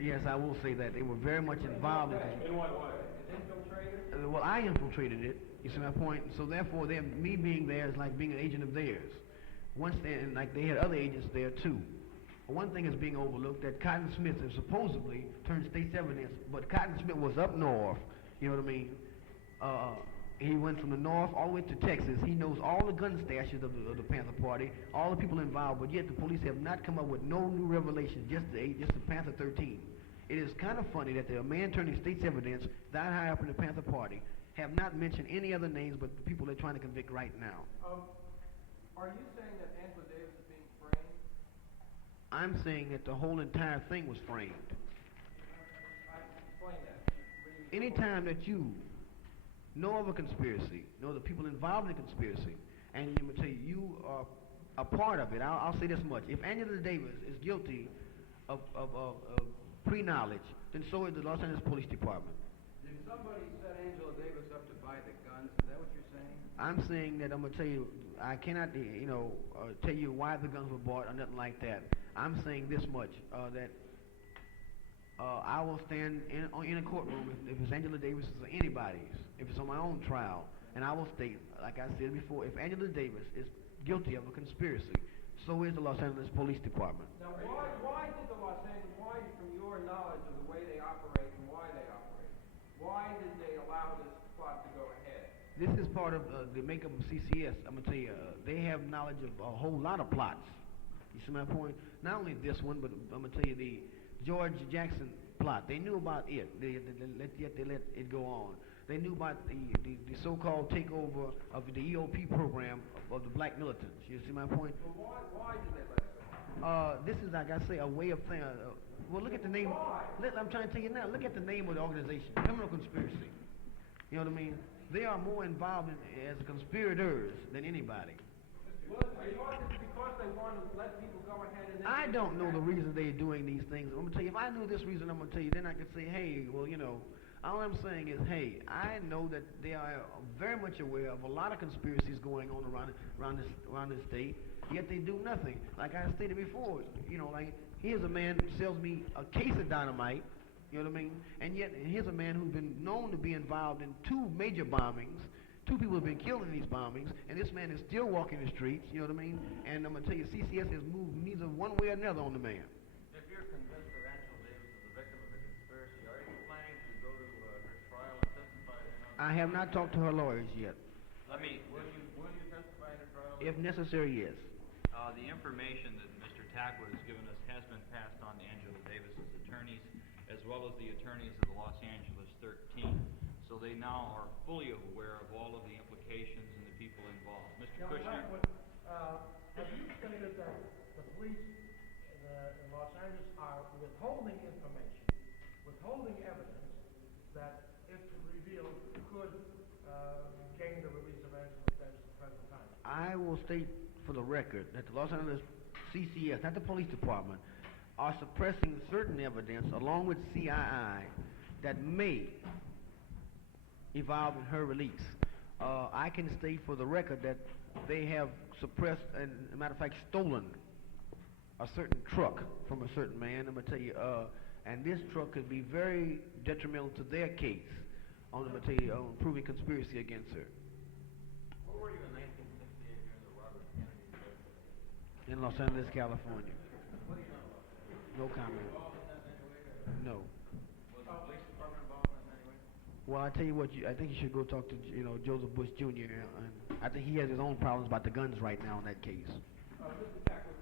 Yes, I will say that. They were very much involved in it. In what way? Infiltrated? Well, I infiltrated it, you see my point? So therefore, me being there is like being an agent of theirs. Once they, and like they had other agents there too. One thing is being overlooked, that Cotton Smith has supposedly turned state's evidence, but Cotton Smith was up north, you know what I mean? He went from the north all the way to Texas. He knows all the gun stashes of the Panther Party, all the people involved, but yet the police have not come up with no new revelations, just the Panther 13. It is kind of funny that the man turning state's evidence that high up in the Panther Party have not mentioned any other names but the people they're trying to convict right now. Are you saying that Angela Davis is being framed? I'm saying that the whole entire thing was framed. Explain that. Anytime that you know of a conspiracy, know the people involved in the conspiracy, and I'm going to tell you, you are a part of it. I'll say this much. If Angela Davis is guilty of pre-knowledge, then so is the Los Angeles Police Department. Did somebody set Angela Davis up to buy the guns? Is that what you're saying? I'm saying that I'm going to tell you, I cannot, tell you why the guns were bought or nothing like that. I'm saying this much, that I will stand in a courtroom if it's Angela Davis or anybody's, if it's on my own trial, and I will state, like I said before, if Angela Davis is guilty of a conspiracy, so is the Los Angeles Police Department. Now, why did the Los Angeles, from your knowledge of the way they operate and why they operate, why did they allow this plot to go ahead? This is part of the makeup of CCS. I'm going to tell you, they have knowledge of a whole lot of plots. You see my point? Not only this one, but I'm going to tell you the George Jackson plot. They knew about it, they let it go on. They knew about the so-called takeover of the EOP program of the black militants. You see my point? Well, why did they let it go on? This is, like I say, a way of saying, well, look at the name. I'm trying to tell you now, look at the name of the organization, Criminal Conspiracy. You know what I mean? They are more involved as conspirators than anybody. Well, because they want to let people go ahead and... I don't know the reason they're doing these things. I'm going to tell you, if I knew this reason, I'm going to tell you, then I could say, hey, well, you know, all I'm saying is, hey, I know that they are very much aware of a lot of conspiracies going on around the state, yet they do nothing. Like I stated before, you know, like, here's a man who sells me a case of dynamite, you know what I mean? And yet, here's a man who's been known to be involved in 2 major bombings. 2 people have been killed in these bombings, and this man is still walking the streets, you know what I mean? And I'm going to tell you, CCS has moved neither one way or another on the man. If you're convinced that Angela Davis is a victim of the conspiracy, are you planning to go to her trial and testify? I have not talked to her lawyers yet. Will you testify at her trial? If necessary, yes. The information that Mr. Tackwood has given us has been passed on to Angela Davis's attorneys, as well as the attorneys of the Los Angeles 13. So they now are fully aware of all of the implications and the people involved. Mr. Kushner? Have you stated that the police in Los Angeles are withholding information, withholding evidence that, if revealed, could gain the release of Angela Davis at the present time? I will state for the record that the Los Angeles CCS, not the police department, are suppressing certain evidence along with CII that may evolve in her release. I can state for the record that they have suppressed and, as a matter of fact, stolen a certain truck from a certain man. I'm going to tell you, and this truck could be very detrimental to their case on, I'm going to tell you, on proving conspiracy against her. Where were you in 1968 during the Robert Kennedy in Los Angeles, California. No comment. No. Well, I tell you what, I think you should go talk to Joseph Bush Jr. And I think he has his own problems about the guns right now in that case. Mr. Tackwood,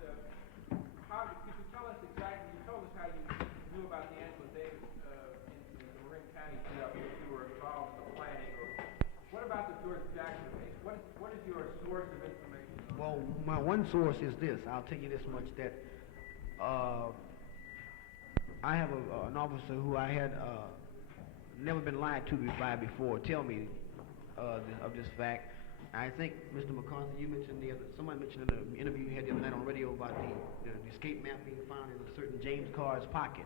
could you tell us exactly? You told us how you knew about the Angela Davis in the Marin County shootout, if you were involved in the planning, or what about the George Jackson case? What is your source of information? Well, my one source is this. I'll tell you this much, that I have an officer who I had never been lied to by before tell me of this fact. I think, Mr. McCarthy, you mentioned somebody mentioned in the interview you had the other night on radio about the escape map being found in a certain James Carr's pocket.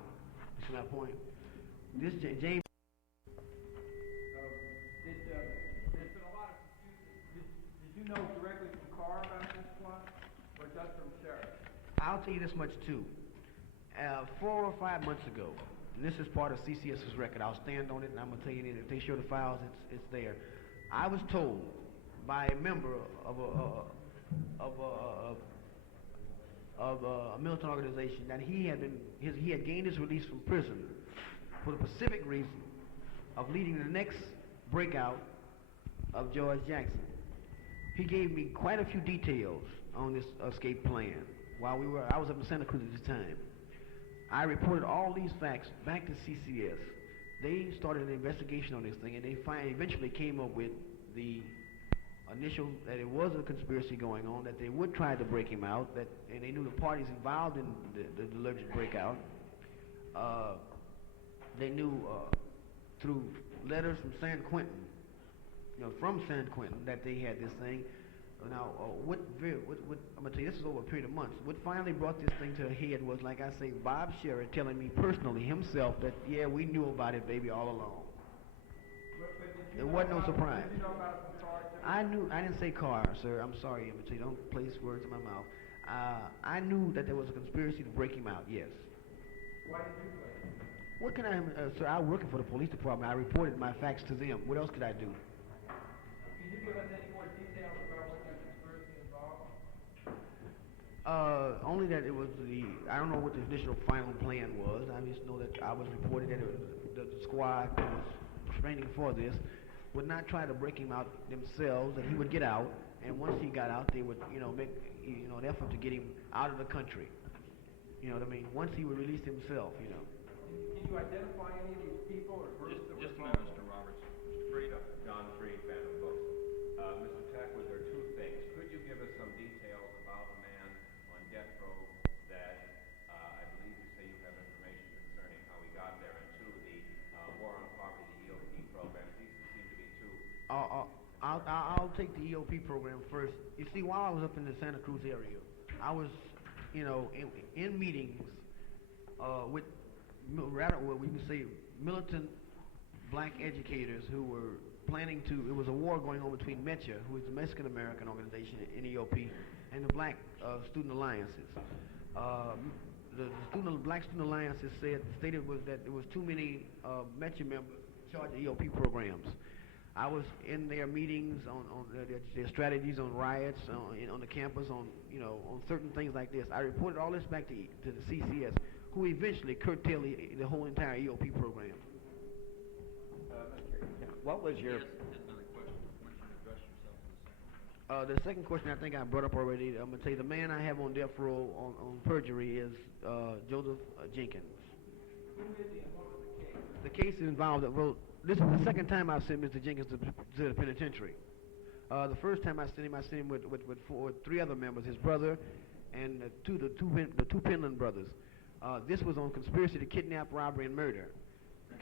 You see my point? This James. There's been a lot of confusion. Did you know directly from Carr about this plot, or just from Sheriff? I'll tell you this much too. 4 or 5 months ago, and this is part of CCS's record. I'll stand on it, and I'm gonna tell you if they show the files, it's there. I was told by a member of a militant organization that he had gained his release from prison for the specific reason of leading the next breakout of George Jackson. He gave me quite a few details on this escape plan while I was up in Santa Cruz at the time. I reported all these facts back to CCS. They started an investigation on this thing, and they eventually came up with the initial that it was a conspiracy going on, that they would try to break him out, and they knew the parties involved in the alleged breakout. They knew through letters from San Quentin, that they had this thing. Now, I'm gonna tell you, this is over a period of months. What finally brought this thing to a head was, like I say, Bob Sherrod telling me personally himself that, yeah, we knew about it, baby, all along. It wasn't no surprise. Did you know about it from Carr? I didn't say Carr, sir. I'm sorry, Emmett. Don't place words in my mouth. I knew that there was a conspiracy to break him out, yes. Why did you play? What can I, sir, I was working for the police department. I reported my facts to them. What else could I do? Can you give us any more details about what that conspiracy involved? Only that it was I don't know what the initial final plan was. I just know that I was reported that the squad that was training for this would not try to break him out themselves, that he would get out, and once he got out, they would, make, an effort to get him out of the country. You know what I mean? Once he would release himself, Can you identify any of these people or groups that were involved? Just a minute, Mr. Roberts. Mr. Freed, John Freed, fan of books. Mr. Tackwood, there are two things. Could you give us some details about a man on death row that I believe you say you have information concerning how he got there, and two, the War on Poverty, the EOP program. These seem to be two. I'll take the EOP program first. You see, while I was up in the Santa Cruz area, I was, in meetings with, rather, well, we can say militant black educators who were planning to, it was a war going on between MECHA, who is the Mexican American organization in EOP, and the black student alliances. The black student alliances stated was that there was too many MECHA members in charge of EOP programs. I was in their meetings on their strategies on riots on the campus, on certain things like this. I reported all this back to the CCS, who eventually curtailed the whole entire EOP program. What was your... The second question I think I brought up already. I'm going to tell you, the man I have on death row on perjury is Joseph Jenkins. Who is he and what was the case? The case involved, well, this is the second time I've sent Mr. Jenkins to the penitentiary. The first time I sent him with three other members, his brother and the two Penland brothers. This was on conspiracy to kidnap, robbery, and murder.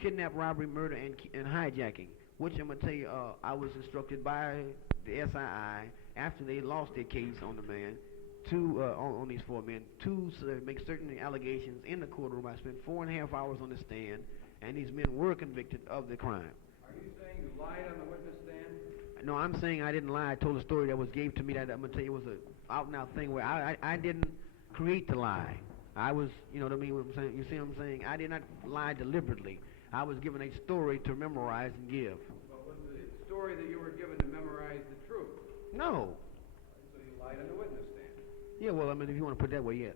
Kidnap, robbery, murder, and hijacking, which I'm going to tell you, I was instructed by the SII after they lost their case on the man, on these four men, to make certain allegations in the courtroom. I spent 4.5 hours on the stand, and these men were convicted of the crime. Are you saying you lied on the witness stand? No, I'm saying I didn't lie. I told a story that was gave to me that I'm going to tell you was a out-and-out thing where I didn't create the lie. I was, you know what I mean? What I'm saying? You see what I'm saying? I did not lie deliberately. I was given a story to memorize and give. But was the story that you were given to memorize the truth? No. So you lied on the witness stand? Yeah, well, I mean, if you want to put it that way, yes.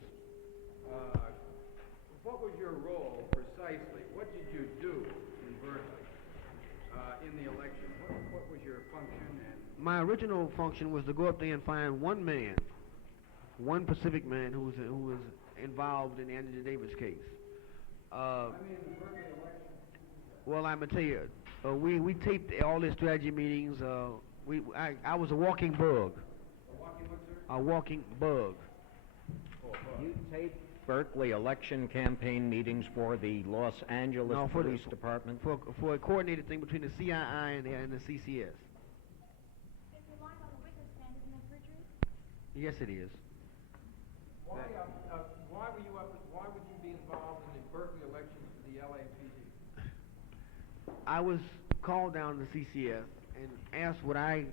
What was your role precisely? What did you do in Berkeley in the election? What was your function? And My original function was to go up there and find one man, one Pacific man who was involved in the Angela Davis case. I mean, the Berkeley election. Well, I'm gonna tell you, we taped all the strategy meetings. I was a walking bug. A walking what, sir? A walking bug. You taped Berkeley election campaign meetings for the Los Angeles No, for Police the, Department? For a coordinated thing between the CII and the CCS. If you're lying on the witness stand, isn't that perjury? Yes, it is. Why would you be involved in the Berkeley elections for the LAPD? I was called down to CCS and asked would I,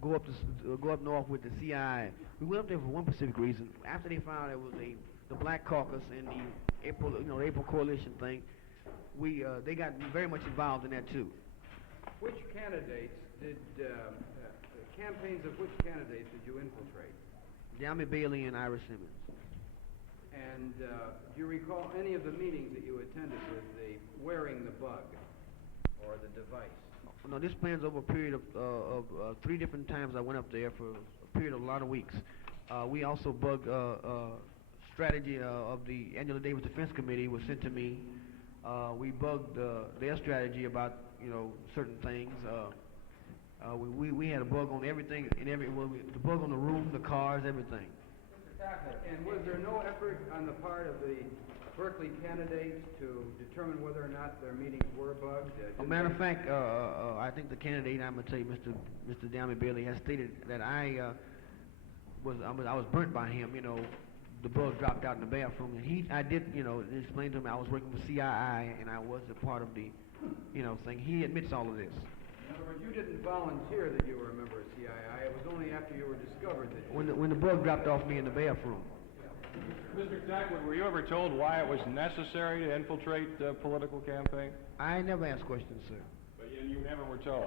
go up north with the CII. We went up there for one specific reason. After they found it was the Black Caucus and the April Coalition thing, they got very much involved in that too. Which candidates did campaigns of which candidates did you infiltrate? Yami Bailey and Ira Simmons. And do you recall any of the meetings that you attended with the wearing the bug or the device? No, this spans over a period of 3 different times I went up there for a period of a lot of weeks. We also bugged strategy of the Angela Davis Defense Committee was sent to me. We bugged their strategy about certain things. We had a bug on everything and the bug on the room, the cars, everything. And was there no effort on the part of the Berkeley candidates to determine whether or not their meetings were bugged? As a matter of fact, I think the candidate, I'm going to tell you, Mr. Yami Bailey, has stated that I was burnt by him. The bug dropped out in the bathroom, and I did explain to him I was working for CII and I was a part of the thing. He admits all of this. In other words, you didn't volunteer that you were a member of CII. It was only after you were discovered that you... When the bug dropped off me in the bathroom. Mr. Tackwood, were you ever told why it was necessary to infiltrate the political campaign? I never asked questions, sir. But you never were told?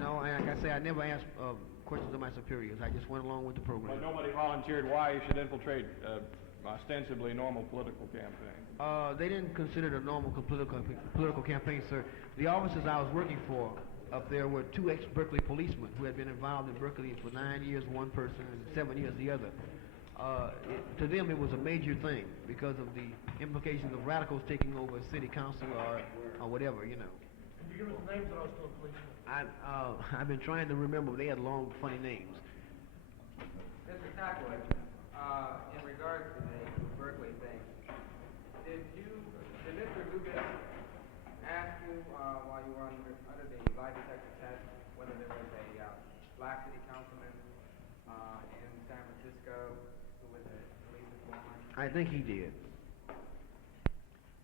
No, like I say, I never asked questions of my superiors. I just went along with the program. But nobody volunteered why you should infiltrate ostensibly normal political campaign? They didn't consider it a normal political campaign, sir. The officers I was working for up there were 2 ex-Berkeley policemen who had been involved in Berkeley for 9 years, one person, and 7 years the other. To them, it was a major thing because of the implications of radicals taking over a city council or whatever, Can you give us the names of those 2 policemen? I've been trying to remember. They had long, funny names. Mr. Tackwood, in regards to the Berkeley thing, did Mr. Dugas ask you while you were under the lie detector test whether there was a black city councilman in San Francisco who was a police informant? I think he did.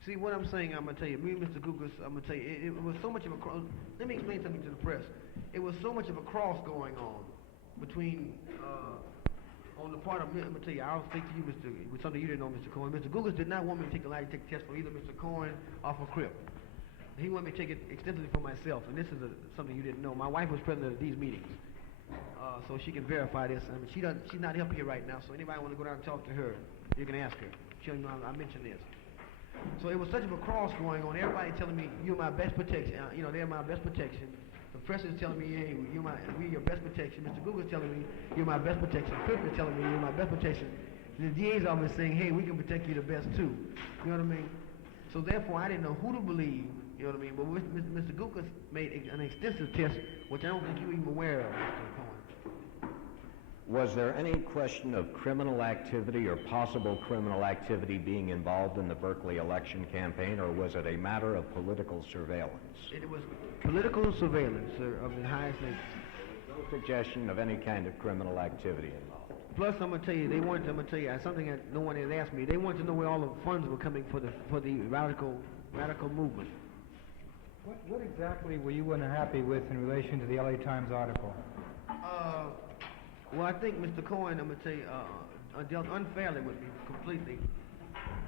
See, what I'm saying, I'm going to tell you, me and Mr. Gugas, I'm going to tell you, it was so much of a cross. Let me explain something to the press. It was so much of a cross going on between, on the part of, I'm going to tell you, I'll speak to you, with something you didn't know, Mr. Cohen. Mr. Gugas did not want me to take the lie detector test for either Mr. Cohen or for Crip. He wanted me to take it extensively for myself, and this is something you didn't know. My wife was present at these meetings, so she can verify this. I mean, she's not up here right now, so anybody want to go down and talk to her, you can ask her. She'll know I mentioned this. So it was such of a cross going on. Everybody telling me, you're my best protection. They're my best protection. The press is telling me, hey, we're your best protection. Mr. Google is telling me, you're my best protection. Crip is telling me, you're my best protection. The DA's office saying, hey, we can protect you the best too. You know what I mean? So therefore, I didn't know who to believe. You know what I mean? But Mr. Gukas made an extensive test, which I don't think you even aware of, Mr. Cohen. Was there any question of criminal activity or possible criminal activity being involved in the Berkeley election campaign, or was it a matter of political surveillance? It was political surveillance, sir, of the highest nature. No suggestion of any kind of criminal activity involved. Plus, I'm going to tell you, something that no one had asked me. They wanted to know where all the funds were coming for the radical movement. What exactly were you unhappy with in relation to the LA Times article? Well, I think Mr. Cohen, I'm going to tell you, dealt unfairly with me completely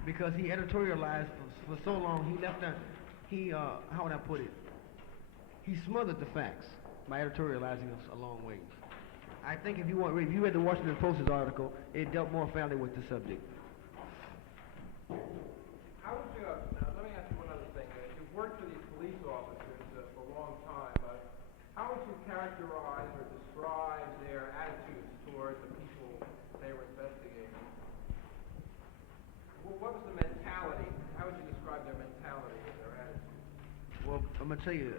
because he editorialized for so long. He left out, how would I put it? He smothered the facts by editorializing us a long way. I think if you read the Washington Post's article, it dealt more fairly with the subject. How would you, now let me ask you one other thing. You've worked for these police officers for a long time. How would you characterize or describe their attitudes toward the people they were investigating? What was the mentality? How would you describe their mentality and their attitude? Well, I'm going to tell you,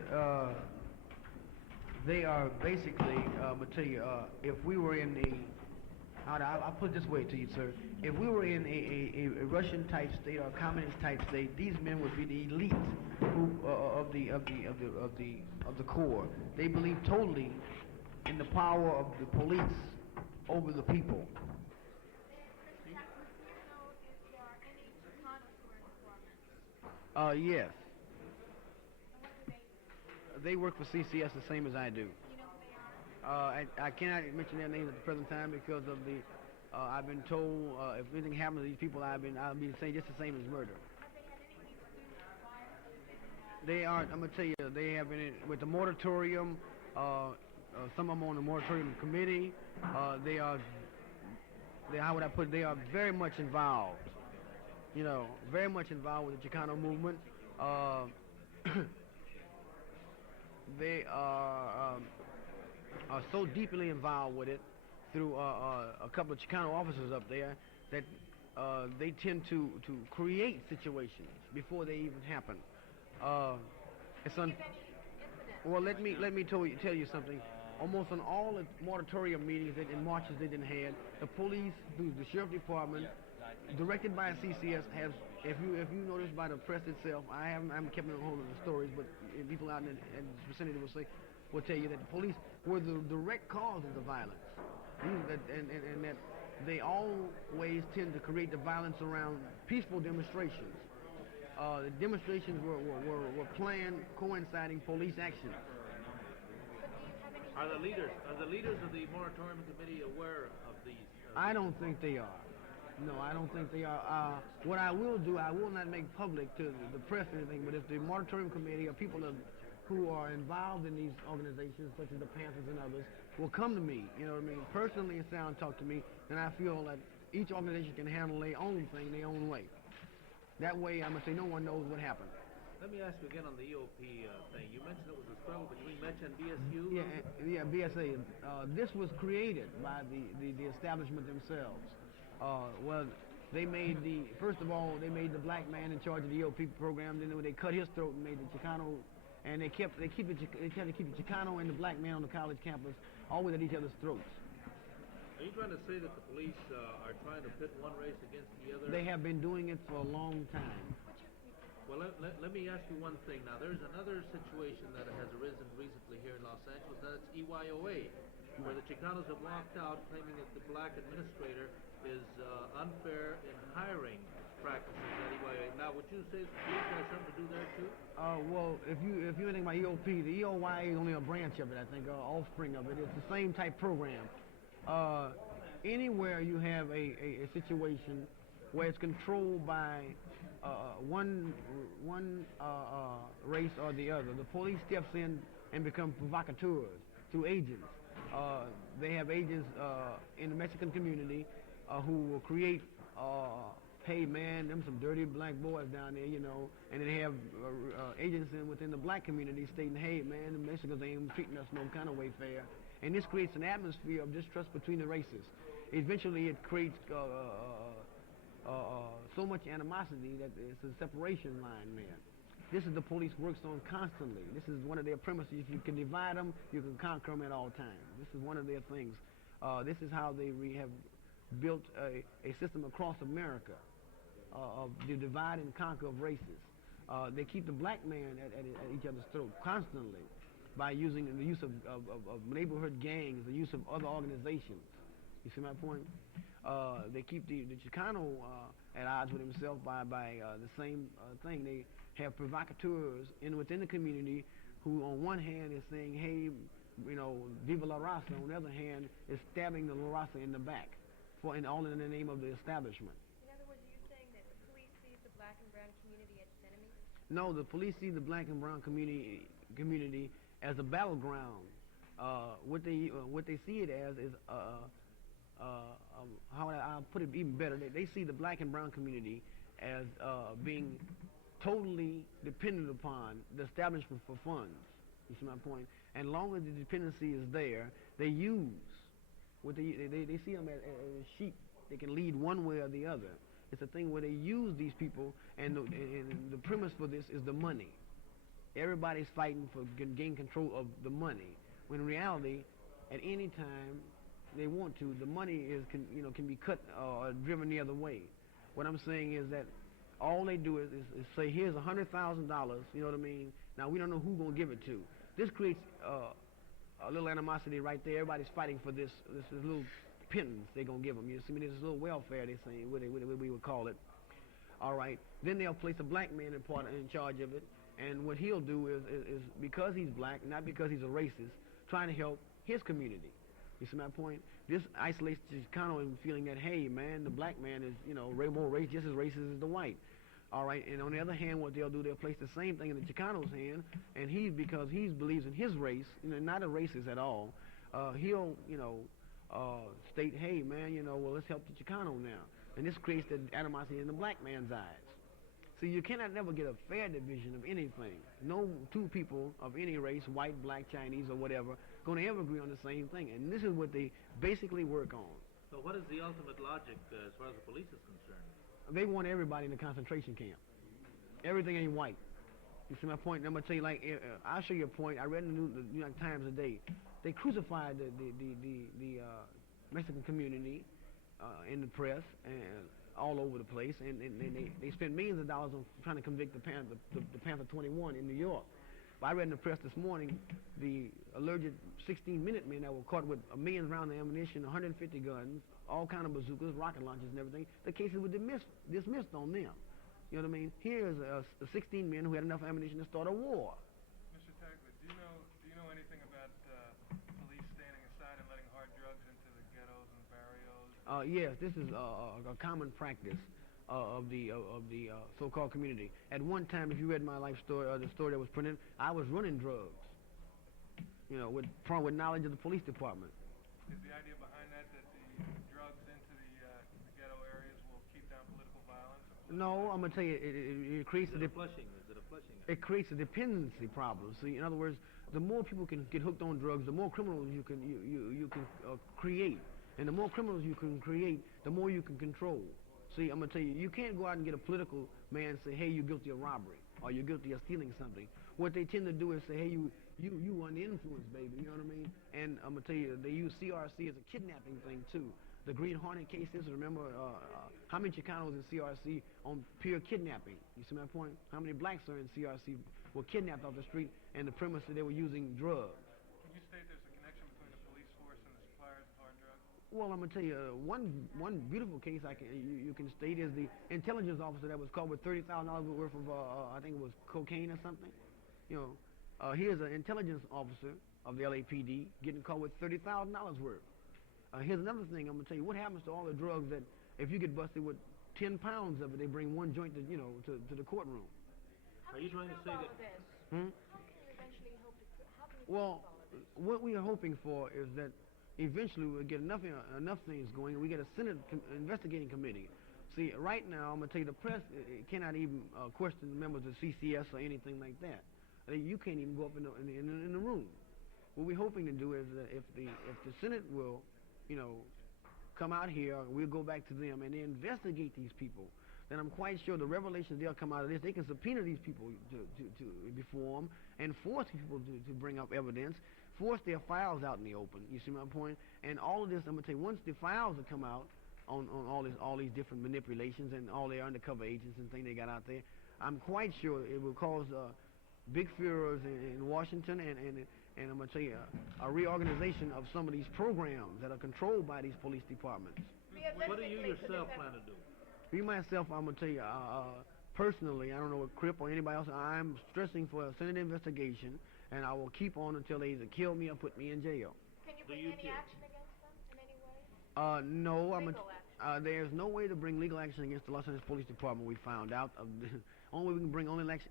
they are basically, I'm going to tell you, if we were in the, I'll put it this way to you, sir. If we were in a Russian-type state or a communist-type state, these men would be the elite of the Corps. They believe totally in the power of the police over the people. Yes. They work for CCS the same as I do. I cannot mention their names at the present time because of the. I've been told if anything happens to these people, I'll be saying just the same as murder. They aren't. I'm gonna tell you, they have been in, with the moratorium. Some of them on the moratorium committee. They are. How would I put it? They are very much involved. You know, very much involved with the Chicano movement. They are so deeply involved with it through a couple of Chicano officers up there that they tend to create situations before they even happen. Well, let me tell you something. Almost on all the moratorium meetings and marches they didn't had, the police, through the sheriff department, directed by CCS, has. If you notice by the press itself, I haven't kept a hold of the stories, but people out in the vicinity will tell you that the police were the direct cause of the violence, and that they always tend to create the violence around peaceful demonstrations. The demonstrations were planned, coinciding police action. Are the leaders of the moratorium committee aware of these? I don't think they are. No, I don't think they are. What I will do, I will not make public to the press or anything, but if the moratorium committee or people who are involved in these organizations, such as the Panthers and others, will come to me, you know what I mean, personally and sit down and talk to me, then I feel that each organization can handle their own thing their own way. That way, I'm going to say no one knows what happened. Let me ask you again on the EOP thing. You mentioned it was a struggle between Metch and BSU? Yeah, BSA. This was created by the establishment themselves. Well, they made first of all, they made the black man in charge of the EOP program. Then they cut his throat and made the Chicano, and they tried to keep the Chicano and the black man on the college campus always at each other's throats. Are you trying to say that the police are trying to pit one race against the other? They have been doing it for a long time. Well, let me ask you one thing. Now, there's another situation that has arisen recently here in Los Angeles. That's EYOA, where the Chicanos have walked out claiming that the black administrator is unfair in hiring practices at EYOA. Now, would you say the police has something to do there too? Well, if you think about EOP, the EOYA is only a branch of it, I think, or offspring of it. It's the same type program. Anywhere you have a situation where it's controlled by one race or the other, the police steps in and become provocateurs through agents. They have agents in the Mexican community who will create, hey man, them some dirty black boys down there, you know, and they have agents within the black community stating, hey man, the Mexicans ain't treating us no kind of way fair. And this creates an atmosphere of distrust between the races. Eventually it creates so much animosity that it's a separation line there. This is the police works on constantly. This is one of their premises. If you can divide them, you can conquer them at all times. This is one of their things. This is how they have built a system across America of the divide and conquer of races. They keep the black man at each other's throat constantly by using the use of neighborhood gangs, the use of other organizations. You see my point? They keep the Chicano at odds with himself by the same thing. They have provocateurs within the community who on one hand is saying, hey, you know, Viva La Raza, on the other hand is stabbing the La Raza in the back, all in the name of the establishment. In other words, are you saying that the police sees the black and brown community as enemies? No, the police see the black and brown community as a battleground what they see it as is how I'll put it even better. They see the black and brown community as being totally dependent upon the establishment for funds. You see my point? And long as the dependency is there, they use what they see them as sheep. They can lead one way or the other. It's a thing where they use these people, and the premise for this is the money. Everybody's fighting for gain control of the money. When in reality, at any time they want to, the money can be cut or driven the other way. What I'm saying is that all they do is say, here's $100,000. You know what I mean? Now we don't know who's gonna give it to. This creates a little animosity right there. Everybody's fighting for this little pittance they're gonna give them. You see, this little welfare they say, what we would call it. All right. Then they'll place a black man in charge of it, and what he'll do is because he's black, not because he's a racist, trying to help his community. You see my point? This isolates the Chicano in feeling that, hey, man, the black man is, more just as racist as the white. All right, and on the other hand, what they'll do, they'll place the same thing in the Chicano's hand, and because he believes in his race, not a racist at all, he'll, state, hey, man, well, let's help the Chicano now. And this creates the animosity in the black man's eyes. So you cannot never get a fair division of anything. No two people of any race, white, black, Chinese, or whatever, going to ever agree on the same thing. And this is what they basically work on. So what is the ultimate logic as far as the police is concerned? They want everybody in the concentration camp. Everything ain't white. You see my point? And I'm going to tell you, I'll show you a point. I read in the New York Times today. They crucified the Mexican community in the press and all over the place, and they spent millions of dollars on trying to convict the Panther 21 in New York. But I read in the press this morning the alleged 16 Minutemen that were caught with a million rounds of ammunition, 150 guns, all kind of bazookas, rocket launchers, and everything. The cases were dismissed on them. You know what I mean? Here's 16 men who had enough ammunition to start a war. Mr. Tackwood, do you know anything about police standing aside and letting hard drugs into the ghettos and barrios? Yes, this is a common practice of the so-called community. At one time, if you read my life story, the story that was printed, I was running drugs. With knowledge of the police department. Is the idea behind that the drugs into the ghetto areas will keep down political violence? No, I'm gonna tell you, it creates Is it a flushing effect? It creates a dependency problem. See, in other words, the more people can get hooked on drugs, the more criminals you can create, and the more criminals you can create, the more you can control. See, I'm gonna tell you, you can't go out and get a political man and say, hey, you're guilty of robbery or you're guilty of stealing something. What they tend to do is say, hey, you under influence, baby. You know what I mean? And I'm gonna tell you, they use CRC as a kidnapping thing too. The Green Hornet cases. Remember, how many Chicanos in CRC on pure kidnapping? You see my point? How many blacks are in CRC were kidnapped off the street, and the premise that they were using drugs? Can you state there's a connection between the police force and the suppliers of hard drugs? Well, I'm gonna tell you, one beautiful case you can state is the intelligence officer that was caught with $30,000 worth of I think it was cocaine or something. Here's an intelligence officer of the LAPD getting caught with $30,000 worth. Here's another thing I'm gonna tell you. What happens to all the drugs that if you get busted with 10 pounds of it, they bring one joint to the courtroom? Are you trying to say that? How can you eventually hope to prove Well, all of this? what we are hoping for is that eventually we'll get enough things going, and we get a Senate investigating committee. See, right now, I'm going to tell you, the press cannot even question the members of CCS or anything like that. You can't even go up in the room. What we're hoping to do is that if the Senate will, come out here, we'll go back to them and they investigate these people, then I'm quite sure the revelations they'll come out of this, they can subpoena these people to before them and force people to bring up evidence, force their files out in the open. You see my point? And all of this, I'm going to tell you, once the files have come out on all these different manipulations and all their undercover agents and things they got out there, I'm quite sure it will cause big furors in Washington and I'm going to tell you, a reorganization of some of these programs that are controlled by these police departments. What do you yourself plan to do? Me, myself, I'm going to tell you, personally, I don't know if Crip or anybody else, I'm stressing for a Senate investigation, and I will keep on until they either kill me or put me in jail. Can you bring any action against them in any way? No, Legal action. there's no way to bring legal action against the Los Angeles Police Department. We found out. Only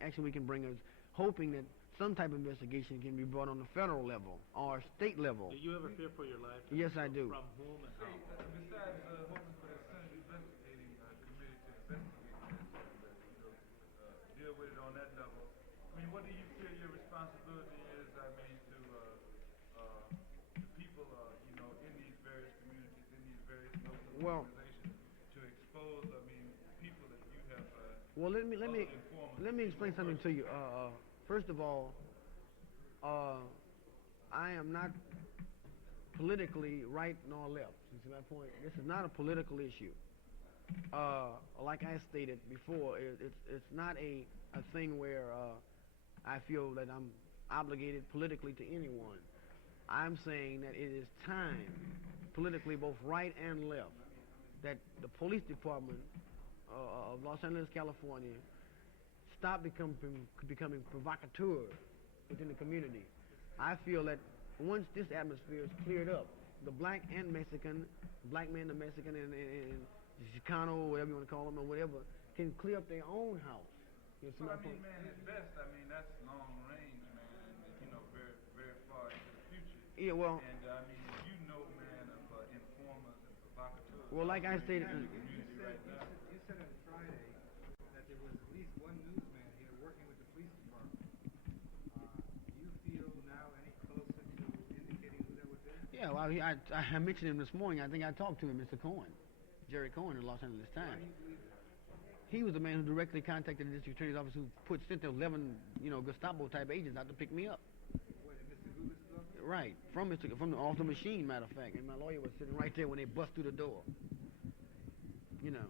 action we can bring is hoping that some type of investigation can be brought on the federal level or state level. Do you ever fear for your life? Yes, I do. From whom and how? Besides hoping for the Senate investigating committee to investigate this and deal with it on that level, I mean, what do you feel your responsibility is, I mean, to the people, in these various communities, in these various local organizations, to expose, I mean, people that you have well, let me explain something to you. First of all, I am not politically right nor left. You see my point? This is not a political issue. Like I stated before, it's not a thing where I feel that I'm obligated politically to anyone. I'm saying that it is time, politically both right and left, that the police department of Los Angeles, California, stop becoming provocateurs within the community. I feel that once this atmosphere is cleared up, the black and Mexican, black man and Mexican and Chicano, whatever you want to call them or whatever, can clear up their own house. You see my point? Man, at best, I mean, that's long range, man, very, very far into the future. Yeah, well. And, I mean, man, of informers and provocateurs. Well, like I stated. You said on Friday that there was at least one newsman here working with the police department. Do you feel now any closer to indicating who that would be? Yeah, well, I mentioned him this morning. I think I talked to him, Mr. Cohen, Jerry Cohen in Los Angeles Times. Why do you believe that? He was the man who directly contacted the district attorney's office, who sent the 11, Gestapo type agents out to pick me up. What, did Mr. Gugas go? Right, from off the machine, matter of fact, and my lawyer was sitting right there when they bust through the door. Well,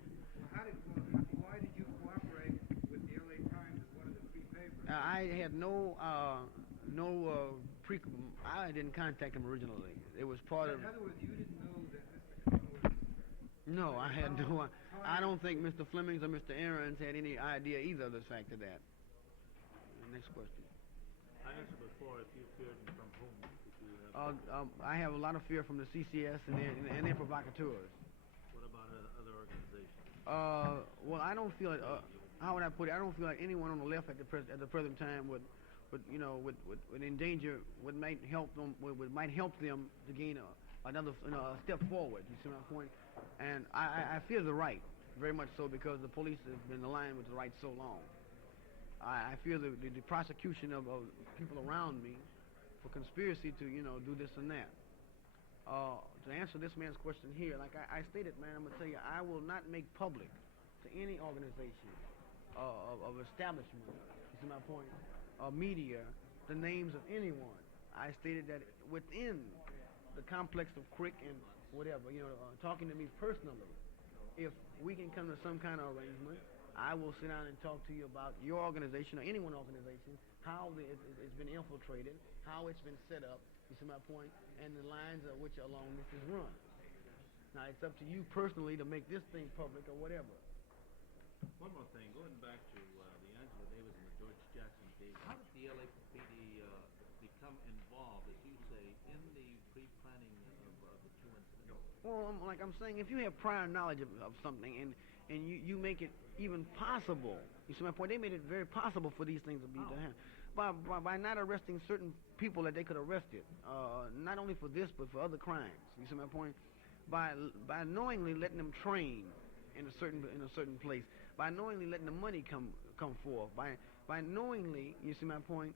why did you cooperate with the LA Times as one of the three papers? I had I didn't contact him originally. It was part of. In other words, you didn't know that Mr. Cohen was. No, I had no. I don't think Mr. Flemings or Mr. Aarons had any idea either of the fact of that. Next question. I answered before if you feared from whom. Did you have I have a lot of fear from the CCS and their provocateurs. What about other organizations? Well, I don't feel like, how would I put it? I don't feel like anyone on the left at the present time would endanger, might help them to gain another step forward. You see my point? And I fear the right, very much so, because the police have been aligned with the right so long. I fear the prosecution of people around me for conspiracy to, do this and that. To answer this man's question here, like I stated, man, I'm going to tell you, I will not make public to any organization of establishment, you see my point, media, the names of anyone. I stated that within the complex of Crick and whatever, talking to me personally, if we can come to some kind of arrangement, I will sit down and talk to you about your organization or anyone's organization, how it's been infiltrated, how it's been set up, you see my point, and the lines of which along this is run. Now, it's up to you personally to make this thing public or whatever. One more thing, going back to the Angela Davis and the George Jackson case, how did the LAPD become involved, as you say, in the pre-planning of the two incidents? Well, like I'm saying, if you have prior knowledge of something and you make it even possible, you see my point, they made it very possible for these things to be done. By not arresting certain people that they could have arrested, not only for this but for other crimes. You see my point? By knowingly letting them train in a certain place, by knowingly letting the money come forth, by knowingly, you see my point,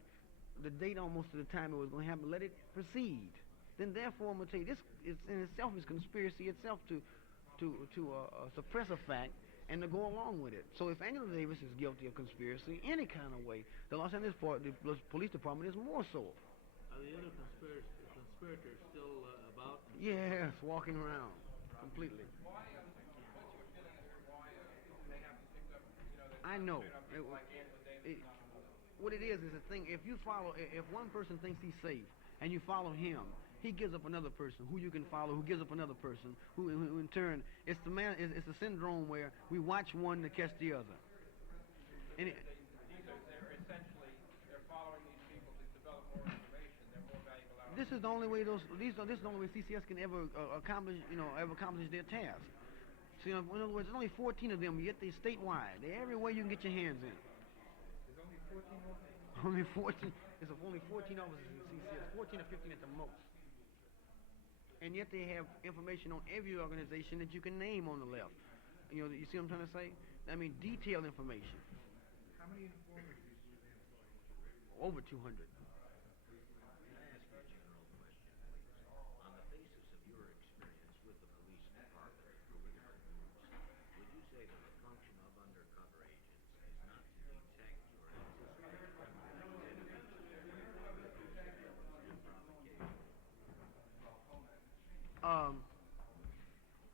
the date almost to the time it was going to happen, let it proceed. Then therefore, I'm going to tell you, this is in itself is conspiracy itself to suppress a fact and to go along with it. So if Angela Davis is guilty of conspiracy any kind of way, the Los Angeles Police Department is more so. Are the other conspirators still about? Yes, walking around completely. I know. What it is a thing. If one person thinks he's safe and you follow him, he gives up another person who you can follow, who gives up another person, who in turn, it's a syndrome where we watch one to catch the other. And they're following these people to develop more information. They're more valuable out. This is the only way this is the only way CCS can ever accomplish their task. So, in other words, there's only 14 of them, yet they're statewide. They're everywhere you can get your hands in. There's only 14 of them? only 14. It's only 14 officers in CCS, 14 or 15 at the most. And yet they have information on every organization that you can name on the left. You see what I'm trying to say? I mean, detailed information. How many informers do they employ? Over 200. Can I ask you a general question, please? On the basis of your experience with the police department and political groups, would you say that the function of undercover agents is not to detect or anticipate criminal activities and provocation?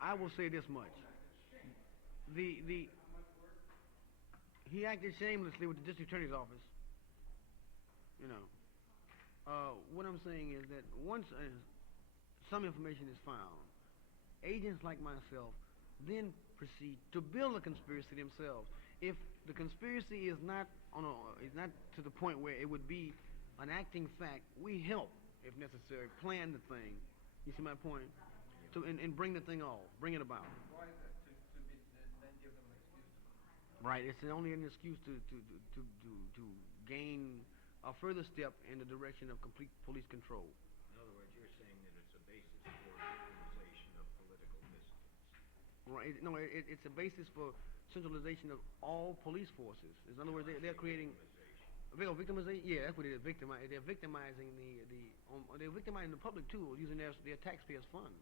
I will say this much. He acted shamelessly with the district attorney's office. What I'm saying is that once some information is found, agents like myself then proceed to build a conspiracy themselves. If the conspiracy is not to the point where it would be an acting fact, we help, if necessary, plan the thing. You see my point? And bring the thing off, bring it about. Why is that? To then give them an excuse? Right. It's only an excuse to gain a further step in the direction of complete police control. In other words, you're saying that it's a basis for victimization of political dissidents. Right. No, it's a basis for centralization of all police forces. In other words, they're creating victimization. Yeah, that's what it is. They're victimizing they're victimizing the public too, using their taxpayers' funds.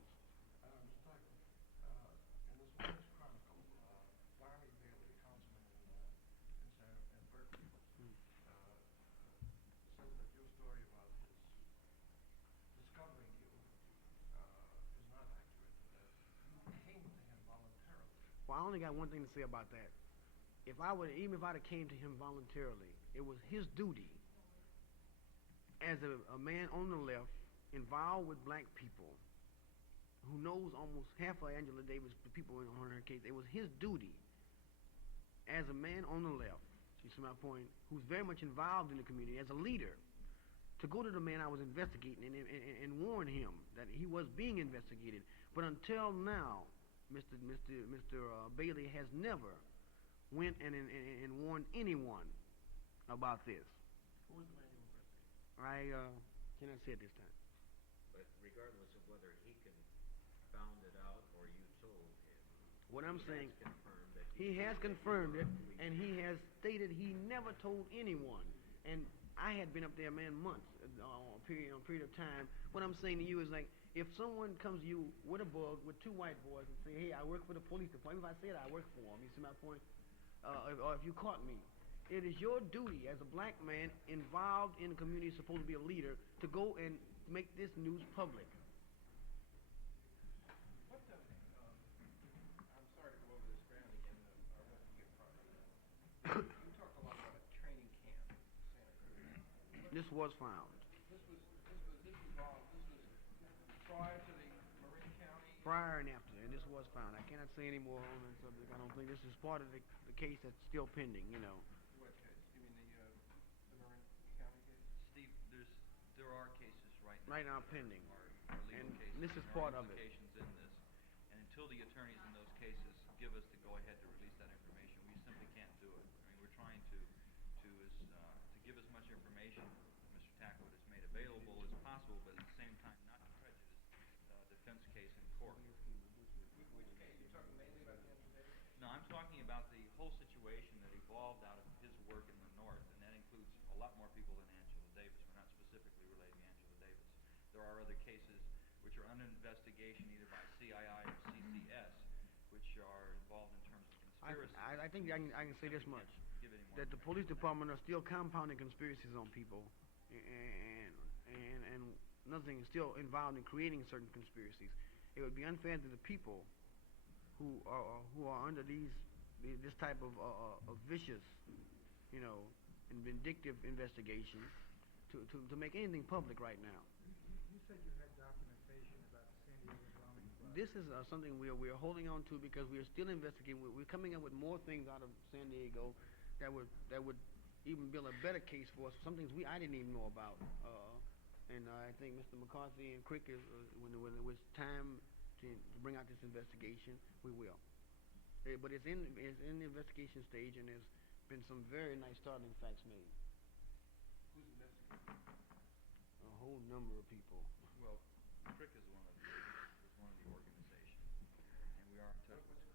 Mr. Tackwood, in this latest chronicle, Barney Bailey, councilman in Berkeley, says that your story about his discovering you is not accurate. You came to him voluntarily. Well, I only got one thing to say about that. Even if I'd have came to him voluntarily, it was his duty as a man on the left involved with black people who knows almost half of Angela Davis, the people on her case. It was his duty as a man on the left, you see my point, who's very much involved in the community as a leader, to go to the man I was investigating and warn him that he was being investigated. But until now, Mr. Bailey has never went and warned anyone about this. Who was the man you investigated? I cannot say it this time. But regardless of whether he found it out or you told him, What I'm saying, he he has confirmed it, and he has stated he never told anyone. And I had been up there, months, a period of time. What I'm saying to you is like, if someone comes to you with a bug, with two white boys, and say, hey, I work for the police department, if I say that I work for them, you see my point? Or if you caught me, it is your duty as a black man involved in the community, supposed to be a leader, to go and make this news public. I'm sorry to go over this ground again. I want to get part of it. You talked a lot about a training camp in Santa Cruz. This was found. This was prior to the Marin County. Prior and after, and this was found. I cannot say any more on that subject. I don't think this is part of the case that's still pending, What case? You mean the Marin County case? Steve, there are cases right now pending, are legal and cases. this is There part are of it. implications in this, and until the attorneys in those cases give us the go-ahead to release that information, we simply can't do it. I mean, we're trying to give as much information Mr. Tackwood has made available as possible, but at the same time not to prejudice defense case in court. Which case? You're talking mainly about the Angela Davis? No, I'm talking about the whole situation that evolved out of his work in the North, and that includes a lot more people than Angela Davis. We're not specifically relating to Angela Davis. There are other cases which are under investigation either by CII or CCS, which are involved in terms of conspiracy. I think I can say this much, that the police department are still compounding conspiracies on people, and nothing is still involved in creating certain conspiracies. It would be unfair to the people who are under this type of vicious, and vindictive investigation to make anything public right now. You said you had documentation about the San Diego bombing. This is something we're holding on to because we are still investigating. We're coming up with more things out of San Diego that would even build a better case for us. Some things I didn't even know about. And I think Mr. McCarthy and Crick when it was time to bring out this investigation, we will. But it's in the investigation stage, and there's been some very nice startling facts made. A whole number of people. Well, Crick is one of the organizations, and we are in touch with